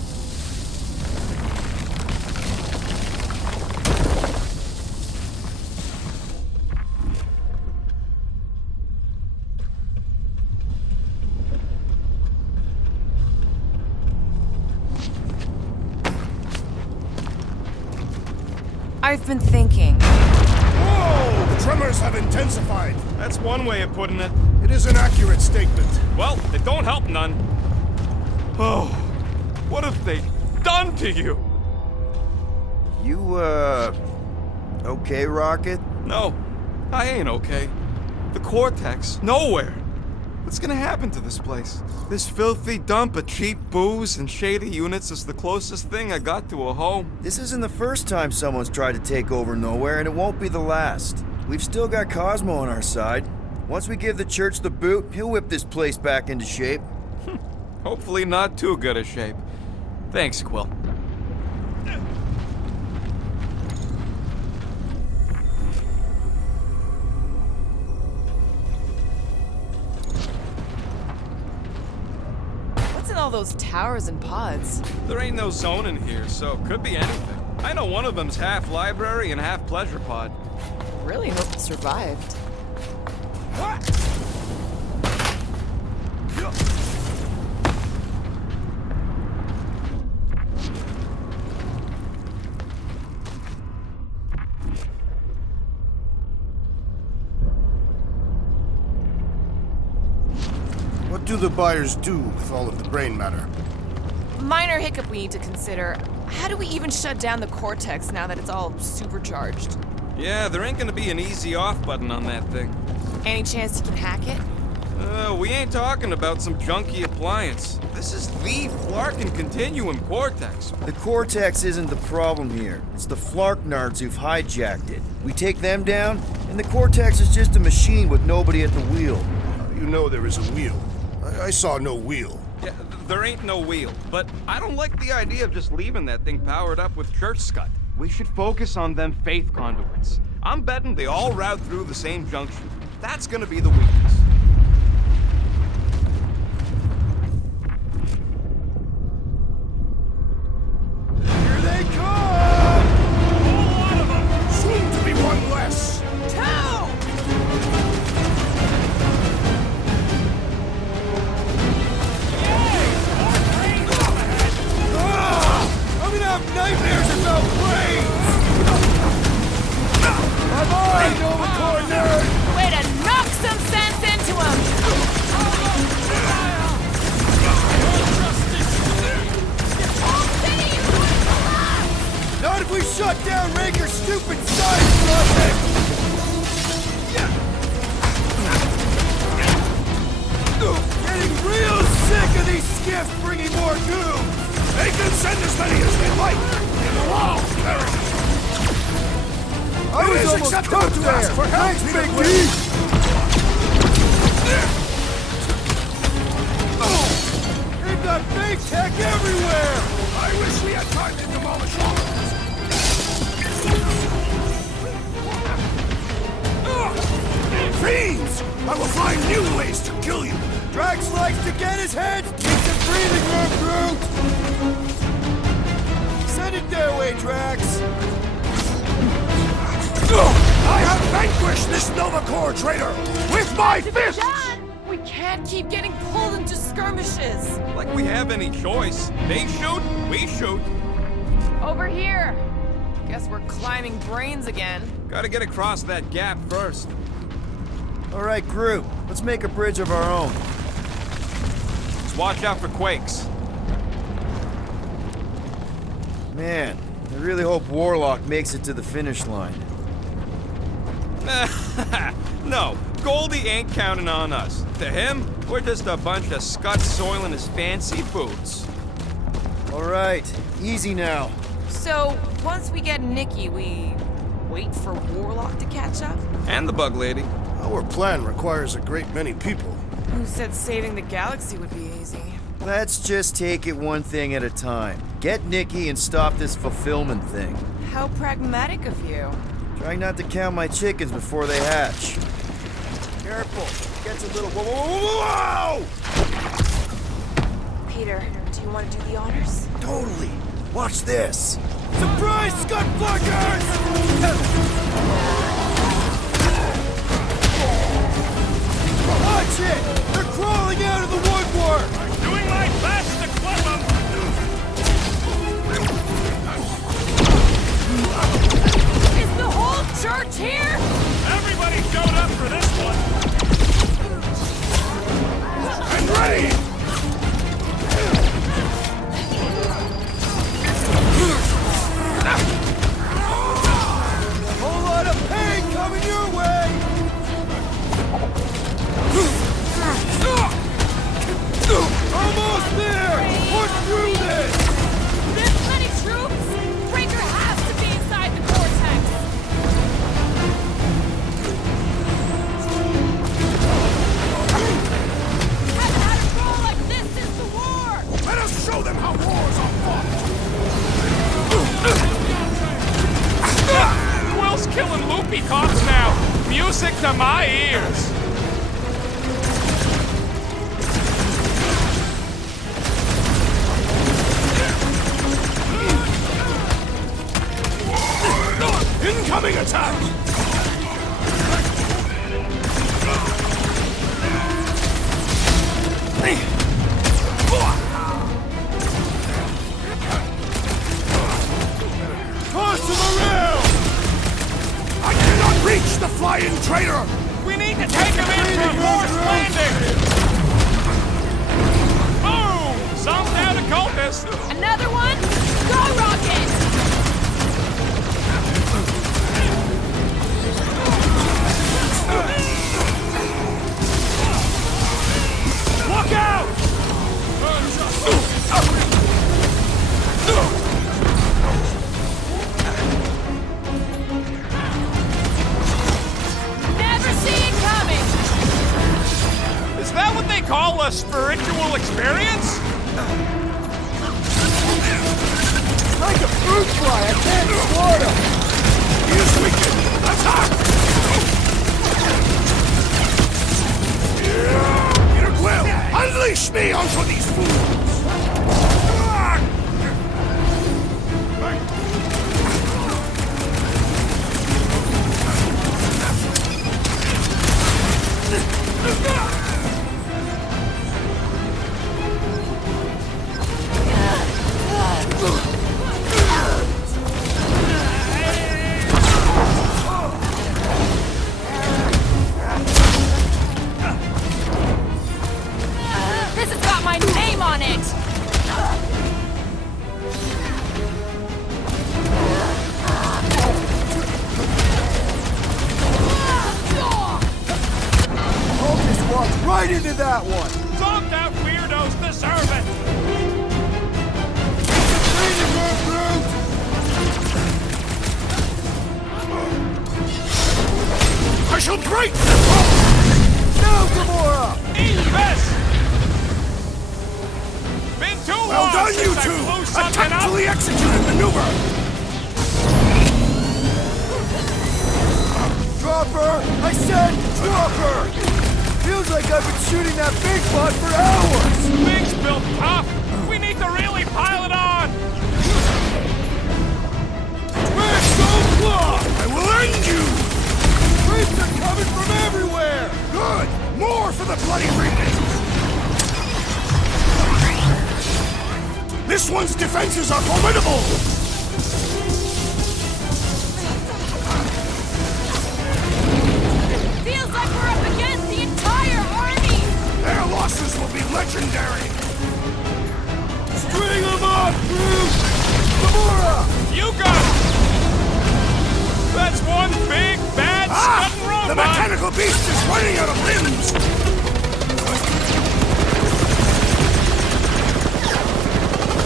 I've been thinking. Whoa! The tremors have intensified. That's one way of putting it. It is an accurate statement. Well, it don't help none. Oh, what if they done to you? You, okay, Rocket? No, I ain't okay. The Cortex, nowhere. What's gonna happen to this place? This filthy dump of cheap booze and shady units is the closest thing I got to a home. This isn't the first time someone's tried to take over Nowhere, and it won't be the last. We've still got Cosmo on our side. Once we give the church the boot, he'll whip this place back into shape. Hopefully not too good a shape. Thanks, Quill. What's in all those towers and pods? There ain't no zone in here, so it could be anything. I know one of them's half library and half pleasure pod. Really hope it survived. What do the buyers do with all of the brain matter? Minor hiccup we need to consider. How do we even shut down the Cortex now that it's all supercharged? Yeah, there ain't gonna be an easy off button on that thing. Any chance you can hack it? We ain't talking about some junky appliance. This is the Flarkin Continuum Cortex. The Cortex isn't the problem here. It's the Flarknards who've hijacked it. We take them down, and the Cortex is just a machine with nobody at the wheel. You know there is a wheel. I saw no wheel. Yeah, there ain't no wheel, but I don't like the idea of just leaving that thing powered up with church scud. We should focus on them faith conduits. I'm betting they all route through the same junction. That's gonna be the weakness. Here they come! All one of them! Soon to be one less! I'm gonna have nightmares about brains! Bye-bye, Nova Corps nerd! Way to knock some sense into him! Not if we shut down Raker's stupid science project! Getting real sick of these skiffs bringing more goons! They can send as many as they like! In the wall, perish! I was almost cooked there! For help, Thanks, Peter Big Quill. D! They've got fake tech everywhere! I wish we had time to demolish all of this! Fiends! I will find new ways to kill you! Drax likes to get his head! Keep it breathing room, Groot! Send it their way, Drax! I have vanquished this Nova Corps traitor with my fist! John! We can't keep getting pulled into skirmishes! Like we have any choice. They shoot, we shoot. Over here! Guess we're climbing brains again. Gotta get across that gap first. All right, Groot, let's make a bridge of our own. Just watch out for quakes. Man, I really hope Warlock makes it to the finish line. No, Goldie ain't counting on us. To him, we're just a bunch of scuts soiling his fancy boots. All right, easy now. So, once we get Nikki, we wait for Warlock to catch up? And the Bug Lady. Our plan requires a great many people. Who said saving the galaxy would be easy? Let's just take it one thing at a time. Get Nikki and stop this fulfillment thing. How pragmatic of you. Trying not to count my chickens before they hatch. Careful, it gets a little... Whoa! Peter, do you want to do the honors? Totally. Watch this. Surprise, Scud Fluckers! Watch it! They're crawling out of the woodwork! Doing my best to clip them! Is the whole church here? Everybody showed up for this one! And ready! call a spiritual experience? Like a fruit fly, I can't swat him! He's weakened! Attack! Peter Quill, unleash me onto these fools! This has got my name on it! Focus walked right into that one! Zonked out weirdos deserve it! Bring it, Groot! I shall break them! Now, Gamora! Eat this! Been too Well long done, you since I two! blew A something up! tactfully executed maneuver! Drop her! I said drop her! Feels like I've been shooting that big bot for hours! Things built tough! We need to really pile it on! Smash Stone Claw! I will end you! Creeps are coming from everywhere! Good! More for the bloody remnant! This one's defenses are formidable! Feels like we're up against the entire army! Their losses will be legendary! String them up, Groot! Gamora! You got it! That's one big, bad, scudding robot! The mechanical beast is running out of limbs!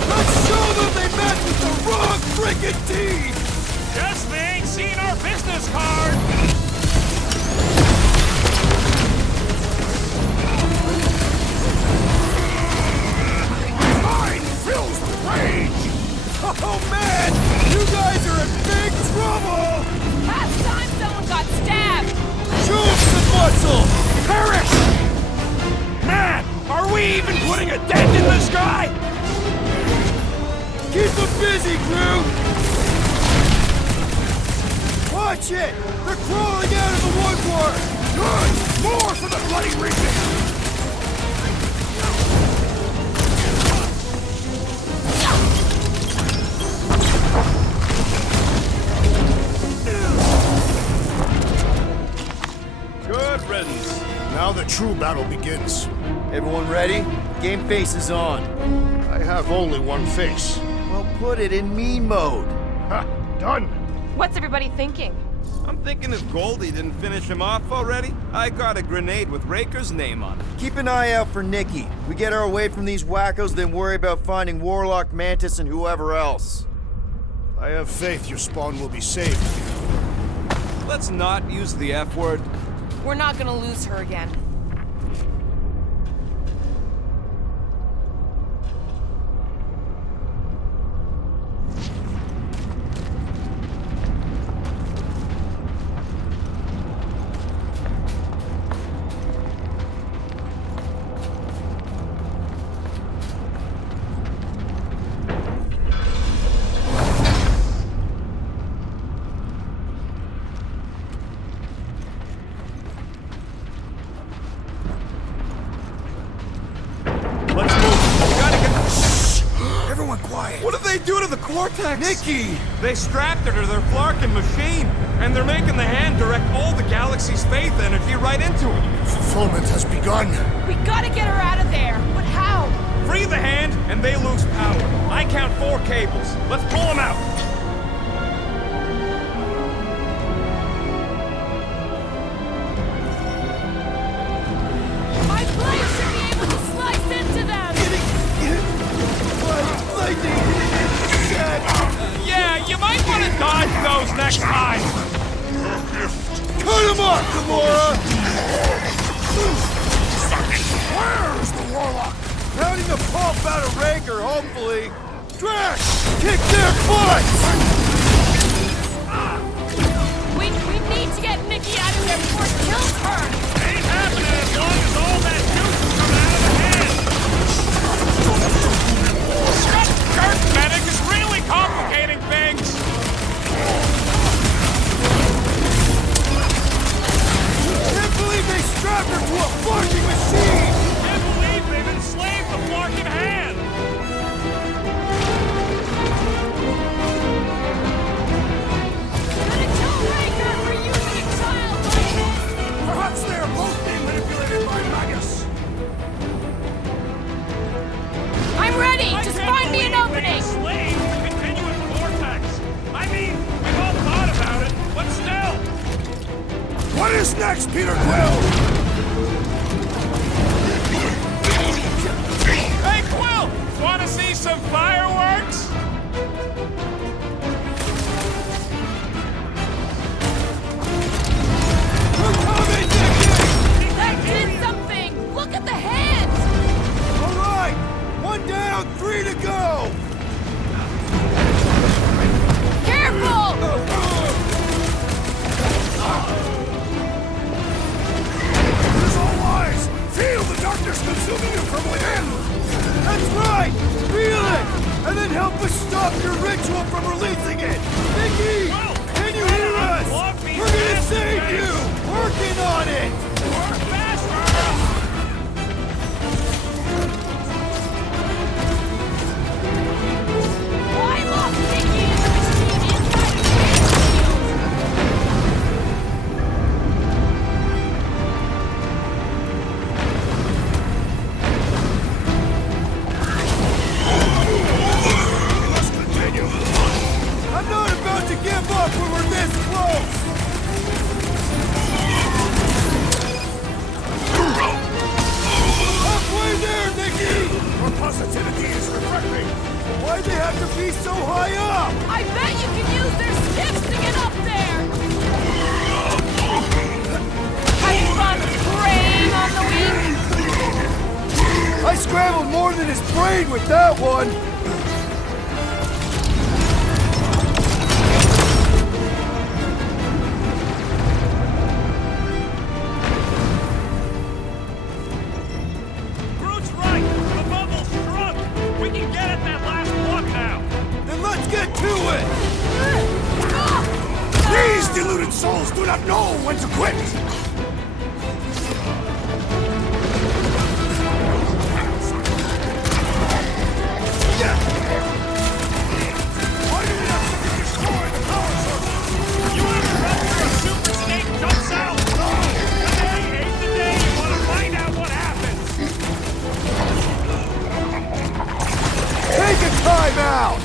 Let's show them they met with the wrong freaking team! Guess they ain't seen our business card! My mind fills with rage! Oh man! You guys are in big trouble! Last time someone got stabbed! Show them some muscle! Perish! Man, are we even putting a dent in the sky? Keep them busy, Groot! Watch it! They're crawling out of the woodwork! Good! More for the bloody remnant! Good riddance. Now the true battle begins. Everyone ready? Game face is on. I have only one face. Well, put it in me mode. Ha! Done! What's everybody thinking? I'm thinking if Goldie didn't finish him off already, I got a grenade with Raker's name on it. Keep an eye out for Nikki. We get her away from these wackos, then worry about finding Warlock, Mantis, and whoever else. I have faith your spawn will be saved. Let's not use the F word. We're not gonna lose her again. Let's move. Gotta get... Everyone quiet! What did they do to the Cortex? Nikki! They strapped her to their Flarkin machine, and they're making the hand direct all the galaxy's faith energy right into it. Fulfillment has begun. We gotta get her out of there! But how? Free the hand, and they lose power. I count 4 cables. Let's pull them out. My blade should be able to slice into them! Yeah, you might want to dodge those next time. Cut him up, Gamora! Where's quicker, hopefully. Drax! Kick their butts! We need to get Nikki out of there before it kills her! Ain't happening as long as all that juice is coming out of the head! Scrub Kurt Medic is really complicating things! Can't believe they strapped her to a fucking machine! Can't believe they've enslaved the fucking hand! Perhaps they are both being manipulated by Magus! I'm ready! Just find me an opening! Slave to continuous vortex! I mean, we've all thought about it, but still! What is next, Peter Quill? Hey, Quill! Wanna see some fireworks? That did something! Look at the hands! All right! One down, 3 to go! Careful! This is all lies! Feel the darkness consuming you from within! That's right! Feel it! And then help us stop your ritual from releasing it! Nikki! Can you hear us? We're gonna save you! Working on it! Work faster! Why look, Nikki is a machine inside Let's continue! I'm not about to give up when we're this close! Halfway there, Nikki! Your positivity is refreshing! Why'd they have to be so high up? I bet you can use their skiffs to get up there! Having fun spraying on the wing? I scrambled more than his brain with that one! Groot's right! The bubble's shrunk! We can get at that last block now! Then let's get to it! These deluded souls do not know when to quit! Why do we have to destroy the power source? You want to run where a super snake jumps out? Today ain't the day you want to find out what happens! Take a time out!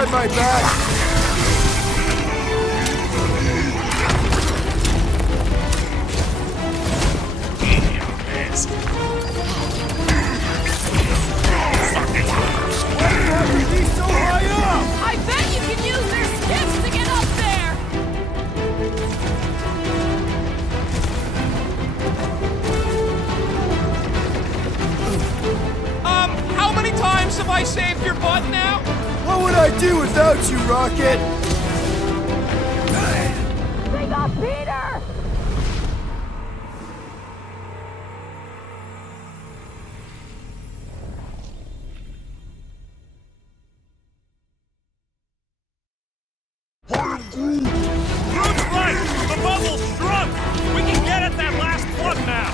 had my back. I bet you can use their skiffs to get up there! How many times have I saved your butt now? What would I do without you, Rocket? They got Peter! Groot's right! The bubble's shrunk! We can get at that last plug now!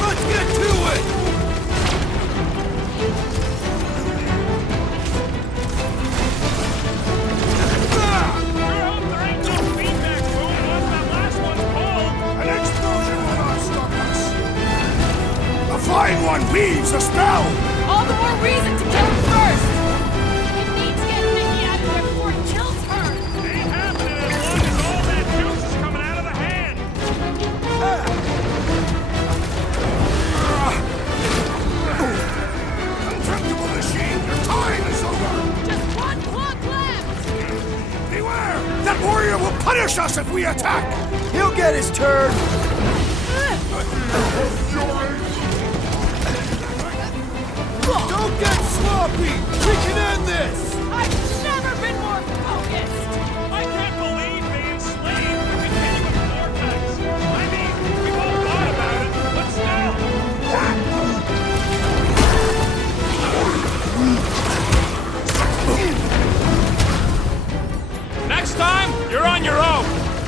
Let's get to it! Sure hope there ain't no feedback boom once that last one's pulled! An explosion will not stop us! The flying one weaves a spell! All the more reason to kill him first! We need to get Nikki out of there before it kills her! Ain't happening as long as all that juice is coming out of the hand! Contemptible machine, your time is over! Just one plug left! Beware! That warrior will punish us if we attack! He'll get his turn! Don't get sloppy! We can end this! I've never been more focused! I can't believe they enslaved the continuous vortex! I mean, we've all thought about it, but still! Next time, you're on your own!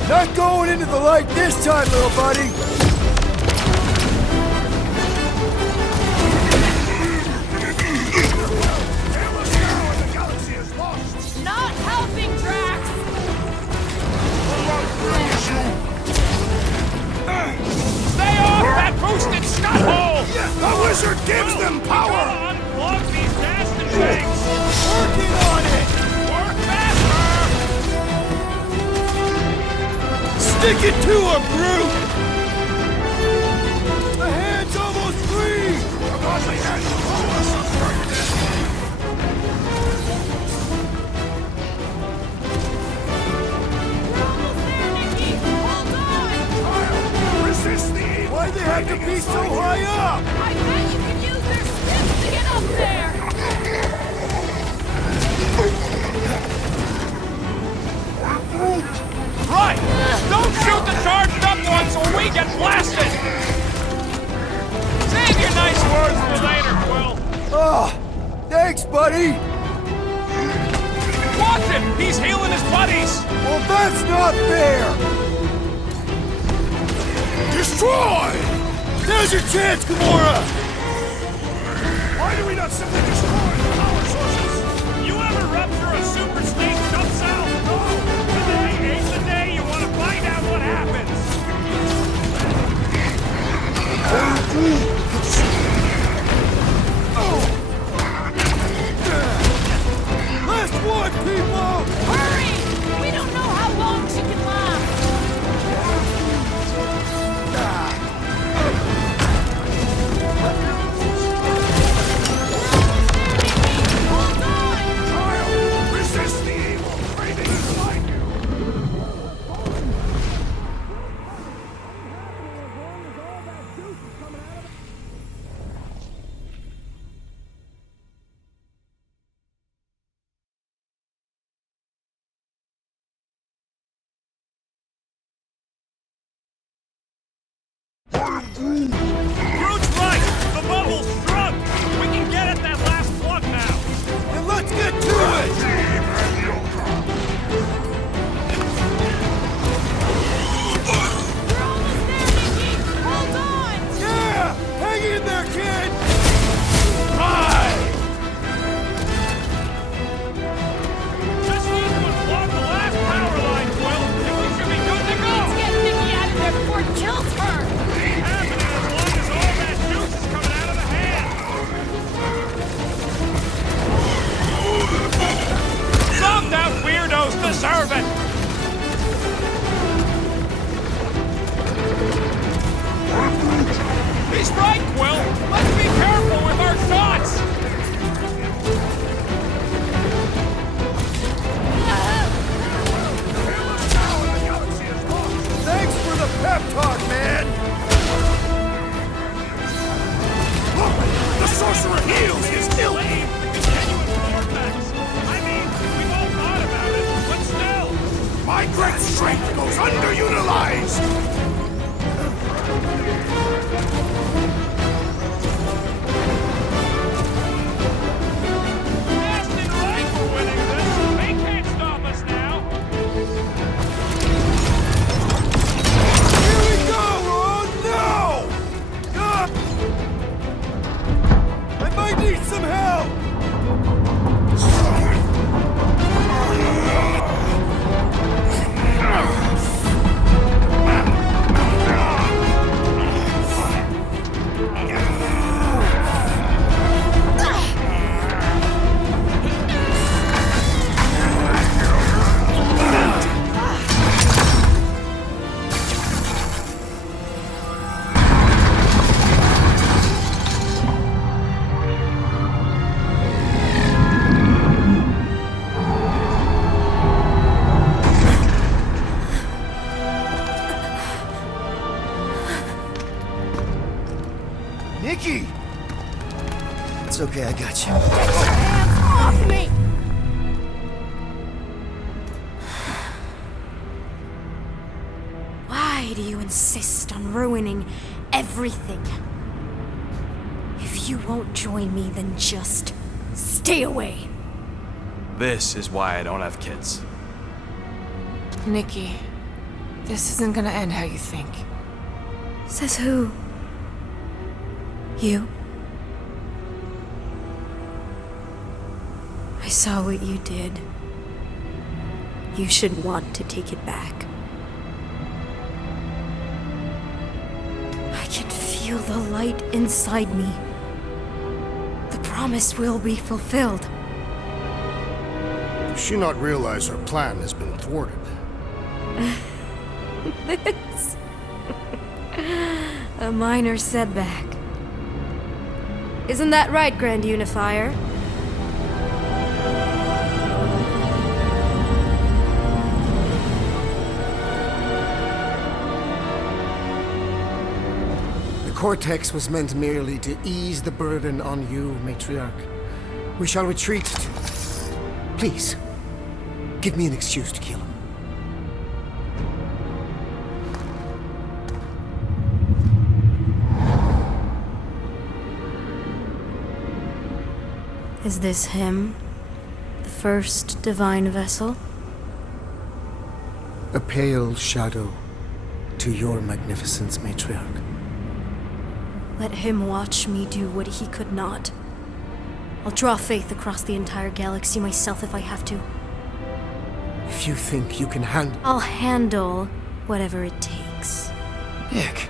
Not going into the light this time, little buddy! Not helping, Drax! Stay off that boosted scut hole! The wizard gives them power! Unplug these nasty things! Working on it! Work faster! Stick it to him, Groot! The hand's almost free! The godly hand will hold us! We're almost there, Nikki! Hold on! Resist the evil! Why'd they have to be so high up? I bet you can use their skiffs to get up there! Right! Don't shoot the charged up ones or we get blasted! Save your nice words for later, Quill! Oh, thanks, buddy! Watch him! He's healing his buddies! Well, that's not fair! Destroy! There's your chance, Gamora! Why do we not simply destroy the power sources? You ever rupture a super snake jump cell? No! Today ain't the day you want to find out what happens! Last one, people! Hurry! We don't know how long she can last! Hold on! Child, resist the evil craving inside you! Groot's right! The bubble's shrunk! We can get at that last plug now! And let's get to it! We're almost there, Nikki! Hold on! Yeah! Hang in there, kid! Just need to unplug the last power line, Quill, and we should be good to go! Let's get Nikki out of there before it kills her! Ain't happening as long strength goes underutilized! Some help! Nikki! It's okay, I got you. Hands off me! Why do you insist on ruining everything? If you won't join me, then just stay away. This is why I don't have kids. Nikki, this isn't gonna end how you think. Says who? You? I saw what you did. You should want to take it back. I can feel the light inside me. The promise will be fulfilled. Does she not realize her plan has been thwarted? This... a minor setback. Isn't that right, Grand Unifier? The Cortex was meant merely to ease the burden on you, Matriarch. We shall retreat to... Please, give me an excuse to kill him. Is this him? The first divine vessel? A pale shadow to your magnificence, Matriarch. Let him watch me do what he could not. I'll draw faith across the entire galaxy myself if I have to. If you think you can handle... I'll handle whatever it takes. Nick.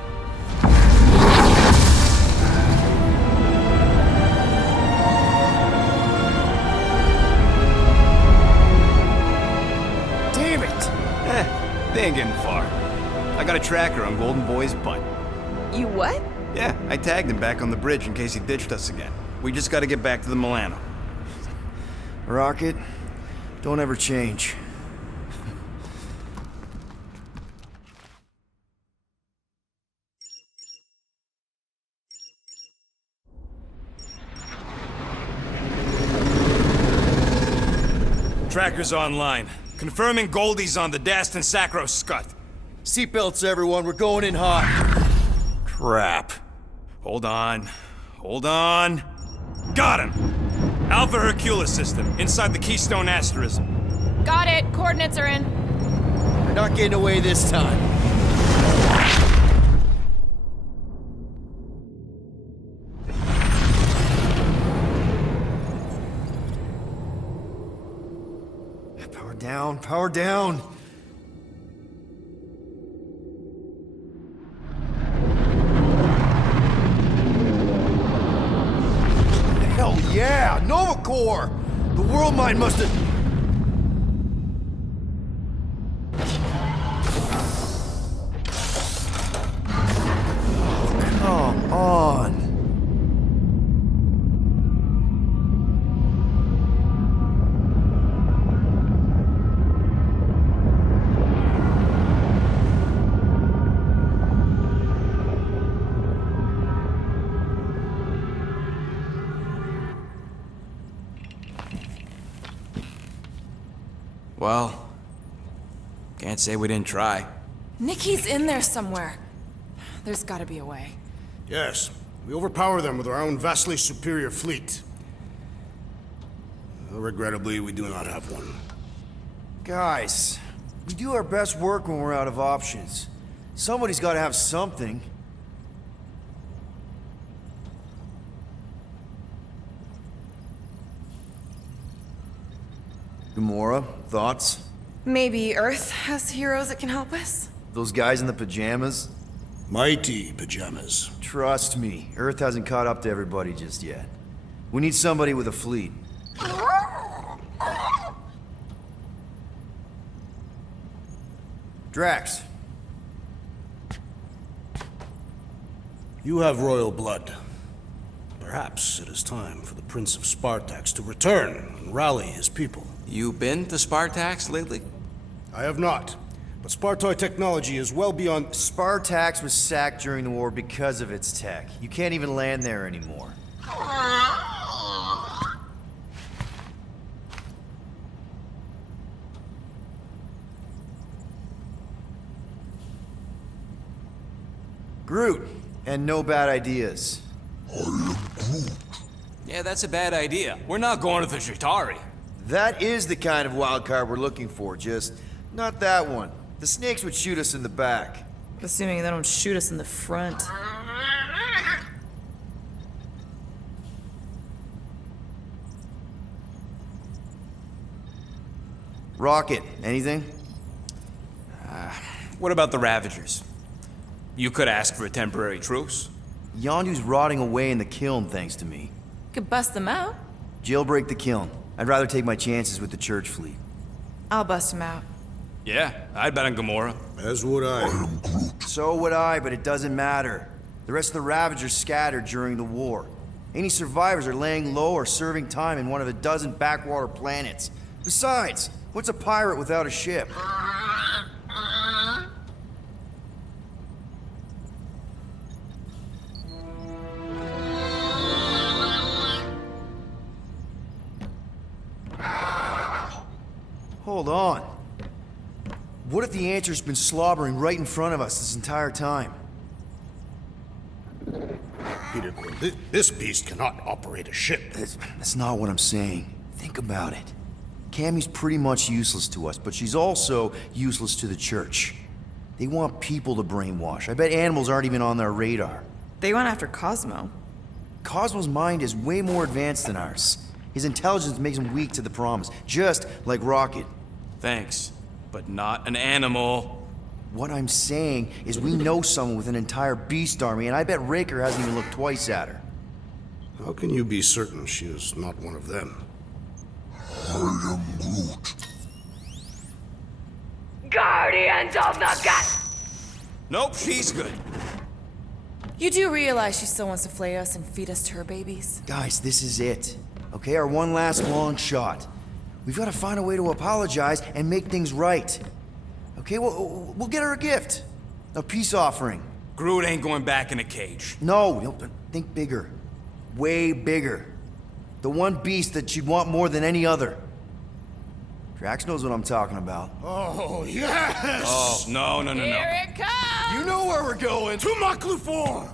Damn it! They ain't getting far. I got a tracker on Golden Boy's butt. You what? Yeah, I tagged him back on the bridge in case he ditched us again. We just gotta get back to the Milano. Rocket, don't ever change. Tracker's online. Confirming Goldie's on the Dastan Sacro Scut. Seatbelts, everyone, we're going in hot. Crap. Hold on. Hold on. Got him! Alpha Hercules system, inside the Keystone Asterism. Got it. Coordinates are in. You're not getting away this time. Power down, power down. Hell yeah! Nova Corps! The World Mine must have... Come on! Well, Can't say we didn't try. Nikki's in there somewhere. There's gotta be a way. Yes, we overpower them with our own vastly superior fleet. Regrettably, we do not have one. Guys, we do our best work when we're out of options. Somebody's got to have something. Gamora, thoughts? Maybe Earth has heroes that can help us? Those guys in the pajamas? Mighty pajamas. Trust me, Earth hasn't caught up to everybody just yet. We need somebody with a fleet. Drax. You have royal blood. Perhaps it is time for the Prince of Spartax to return and rally his people. You been to Spartax lately? I have not. But Spartoid technology is well beyond... Spartax was sacked during the war because of its tech. You can't even land there anymore. Groot, and no bad ideas. Yeah, that's a bad idea. We're not going to the Chitauri. That is the kind of wild card we're looking for, just not that one. The snakes would shoot us in the back. Assuming they don't shoot us in the front. Rocket, anything? What about the Ravagers? You could ask for a temporary truce. Yondu's rotting away in the kiln thanks to me. Could bust them out. Jailbreak the kiln. I'd rather take my chances with the church fleet. I'll bust them out. Yeah, I'd bet on Gamora. As would I. So would I, but it doesn't matter. The rest of the Ravagers scattered during the war. Any survivors are laying low or serving time in one of a dozen backwater planets. Besides, what's a pirate without a ship? Hold on. What if the answer's been slobbering right in front of us this entire time? Peter Quill, this beast cannot operate a ship. That's not what I'm saying. Think about it. Cammy's pretty much useless to us, but she's also useless to the church. They want people to brainwash. I bet animals aren't even on their radar. They went after Cosmo. Cosmo's mind is way more advanced than ours. His intelligence makes him weak to the promise, just like Rocket. Thanks, but not an animal. What I'm saying is we know someone with an entire beast army, and I bet Raker hasn't even looked twice at her. How can you be certain she is not one of them? I am Groot. Guardians of the Gut! Nope, she's good. You do realize she still wants to flay us and feed us to her babies? Guys, this is it. Okay, our one last long shot. We've got to find a way to apologize and make things right. Okay, we'll get her a gift. A peace offering. Groot ain't going back in a cage. No, think bigger. Way bigger. The one beast that she'd want more than any other. Drax knows what I'm talking about. Oh, yes! Oh, no. Here it comes! You know where we're going. To Maklufor!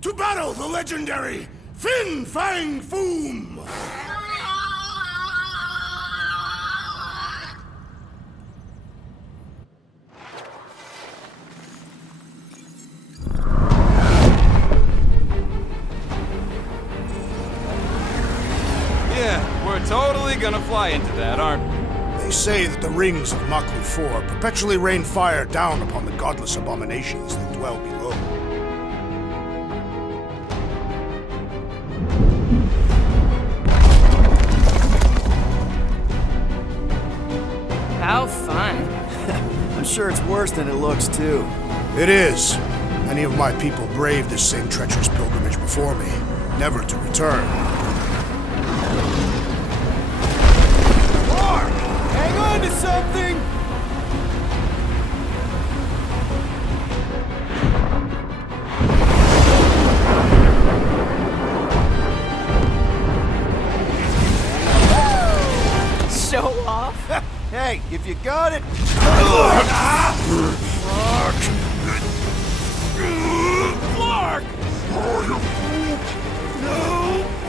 To battle the legendary Fin Fang Foom! Yeah, we're totally gonna fly into that, aren't we? They say that the rings of Maklufor perpetually rain fire down upon the godless abominations that dwell below. How fun. I'm sure it's worse than it looks, too. It is. Many of my people braved this same treacherous pilgrimage before me, never to return. Mark! Hang on to something! Show off? Hey, if you got it... Flark!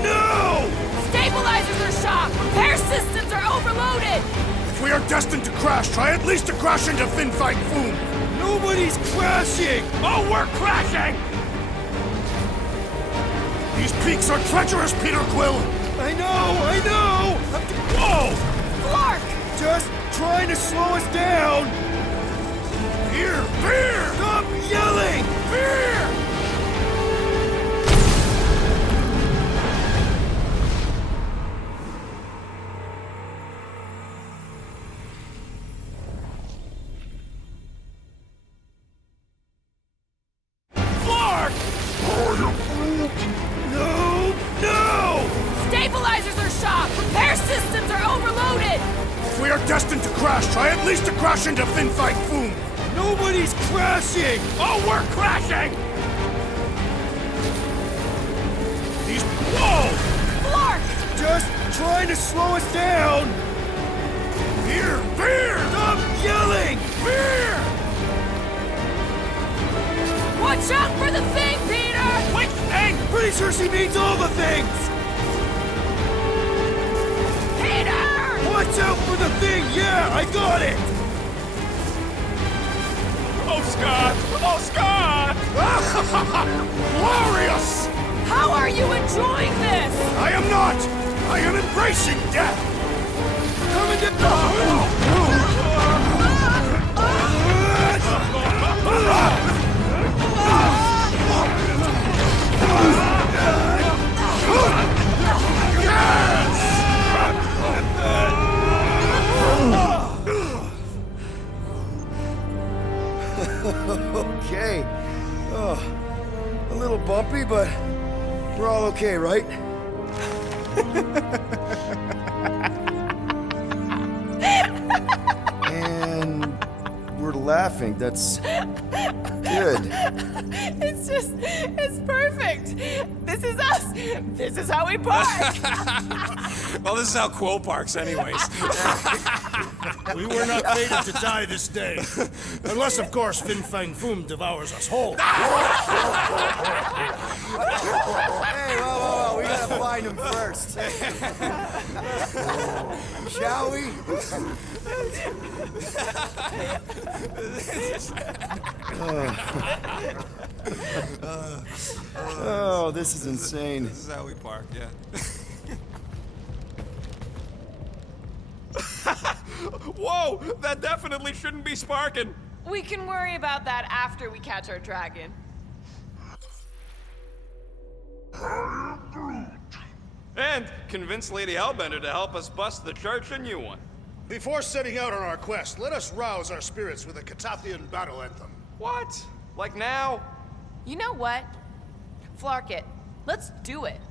No! Stabilizers are shot! Repair systems are overloaded! If we are destined to crash, try at least to crash into Fin Fang Foom! Nobody's crashing! Oh, we're crashing! These peaks are treacherous, Peter Quill! I know! Whoa! Flark! Just trying to slow us down! Fear! Fear! Stop yelling! Fear! Flark! No! Stabilizers are shot! Repair systems are overloaded! If we are destined to crash, try at least to crash into Fin Fang Foom! Nobody's crashing! Oh, we're crashing! These... Whoa! Flark! Just trying to slow us down! Fear! Fear! Stop yelling! Fear! Watch out for the thing, Peter! Which thing? Pretty sure she means all the things! Peter! Watch out for the thing! Yeah, I got it! Oh, Scott! Oh, Scott! Glorious! How are you enjoying this? I am not! I am embracing death! Coming to... Okay. Oh, a little bumpy, but we're all okay, right? And we're laughing. That's good. It's perfect. This is us. This is how we park. Well, this is how Quill parks anyways. We were not fated to die this day. Unless, of course, Fin Fang Foom devours us whole. Hey, whoa, we gotta find him first. Shall we? Oh, this is insane. This is how we park, yeah. Whoa! That definitely shouldn't be sparking! We can worry about that after we catch our dragon. And convince Lady Hellbender to help us bust the church a new one. Before setting out on our quest, let us rouse our spirits with a Catathian battle anthem. What? Like now? You know what? Flark it. Let's do it.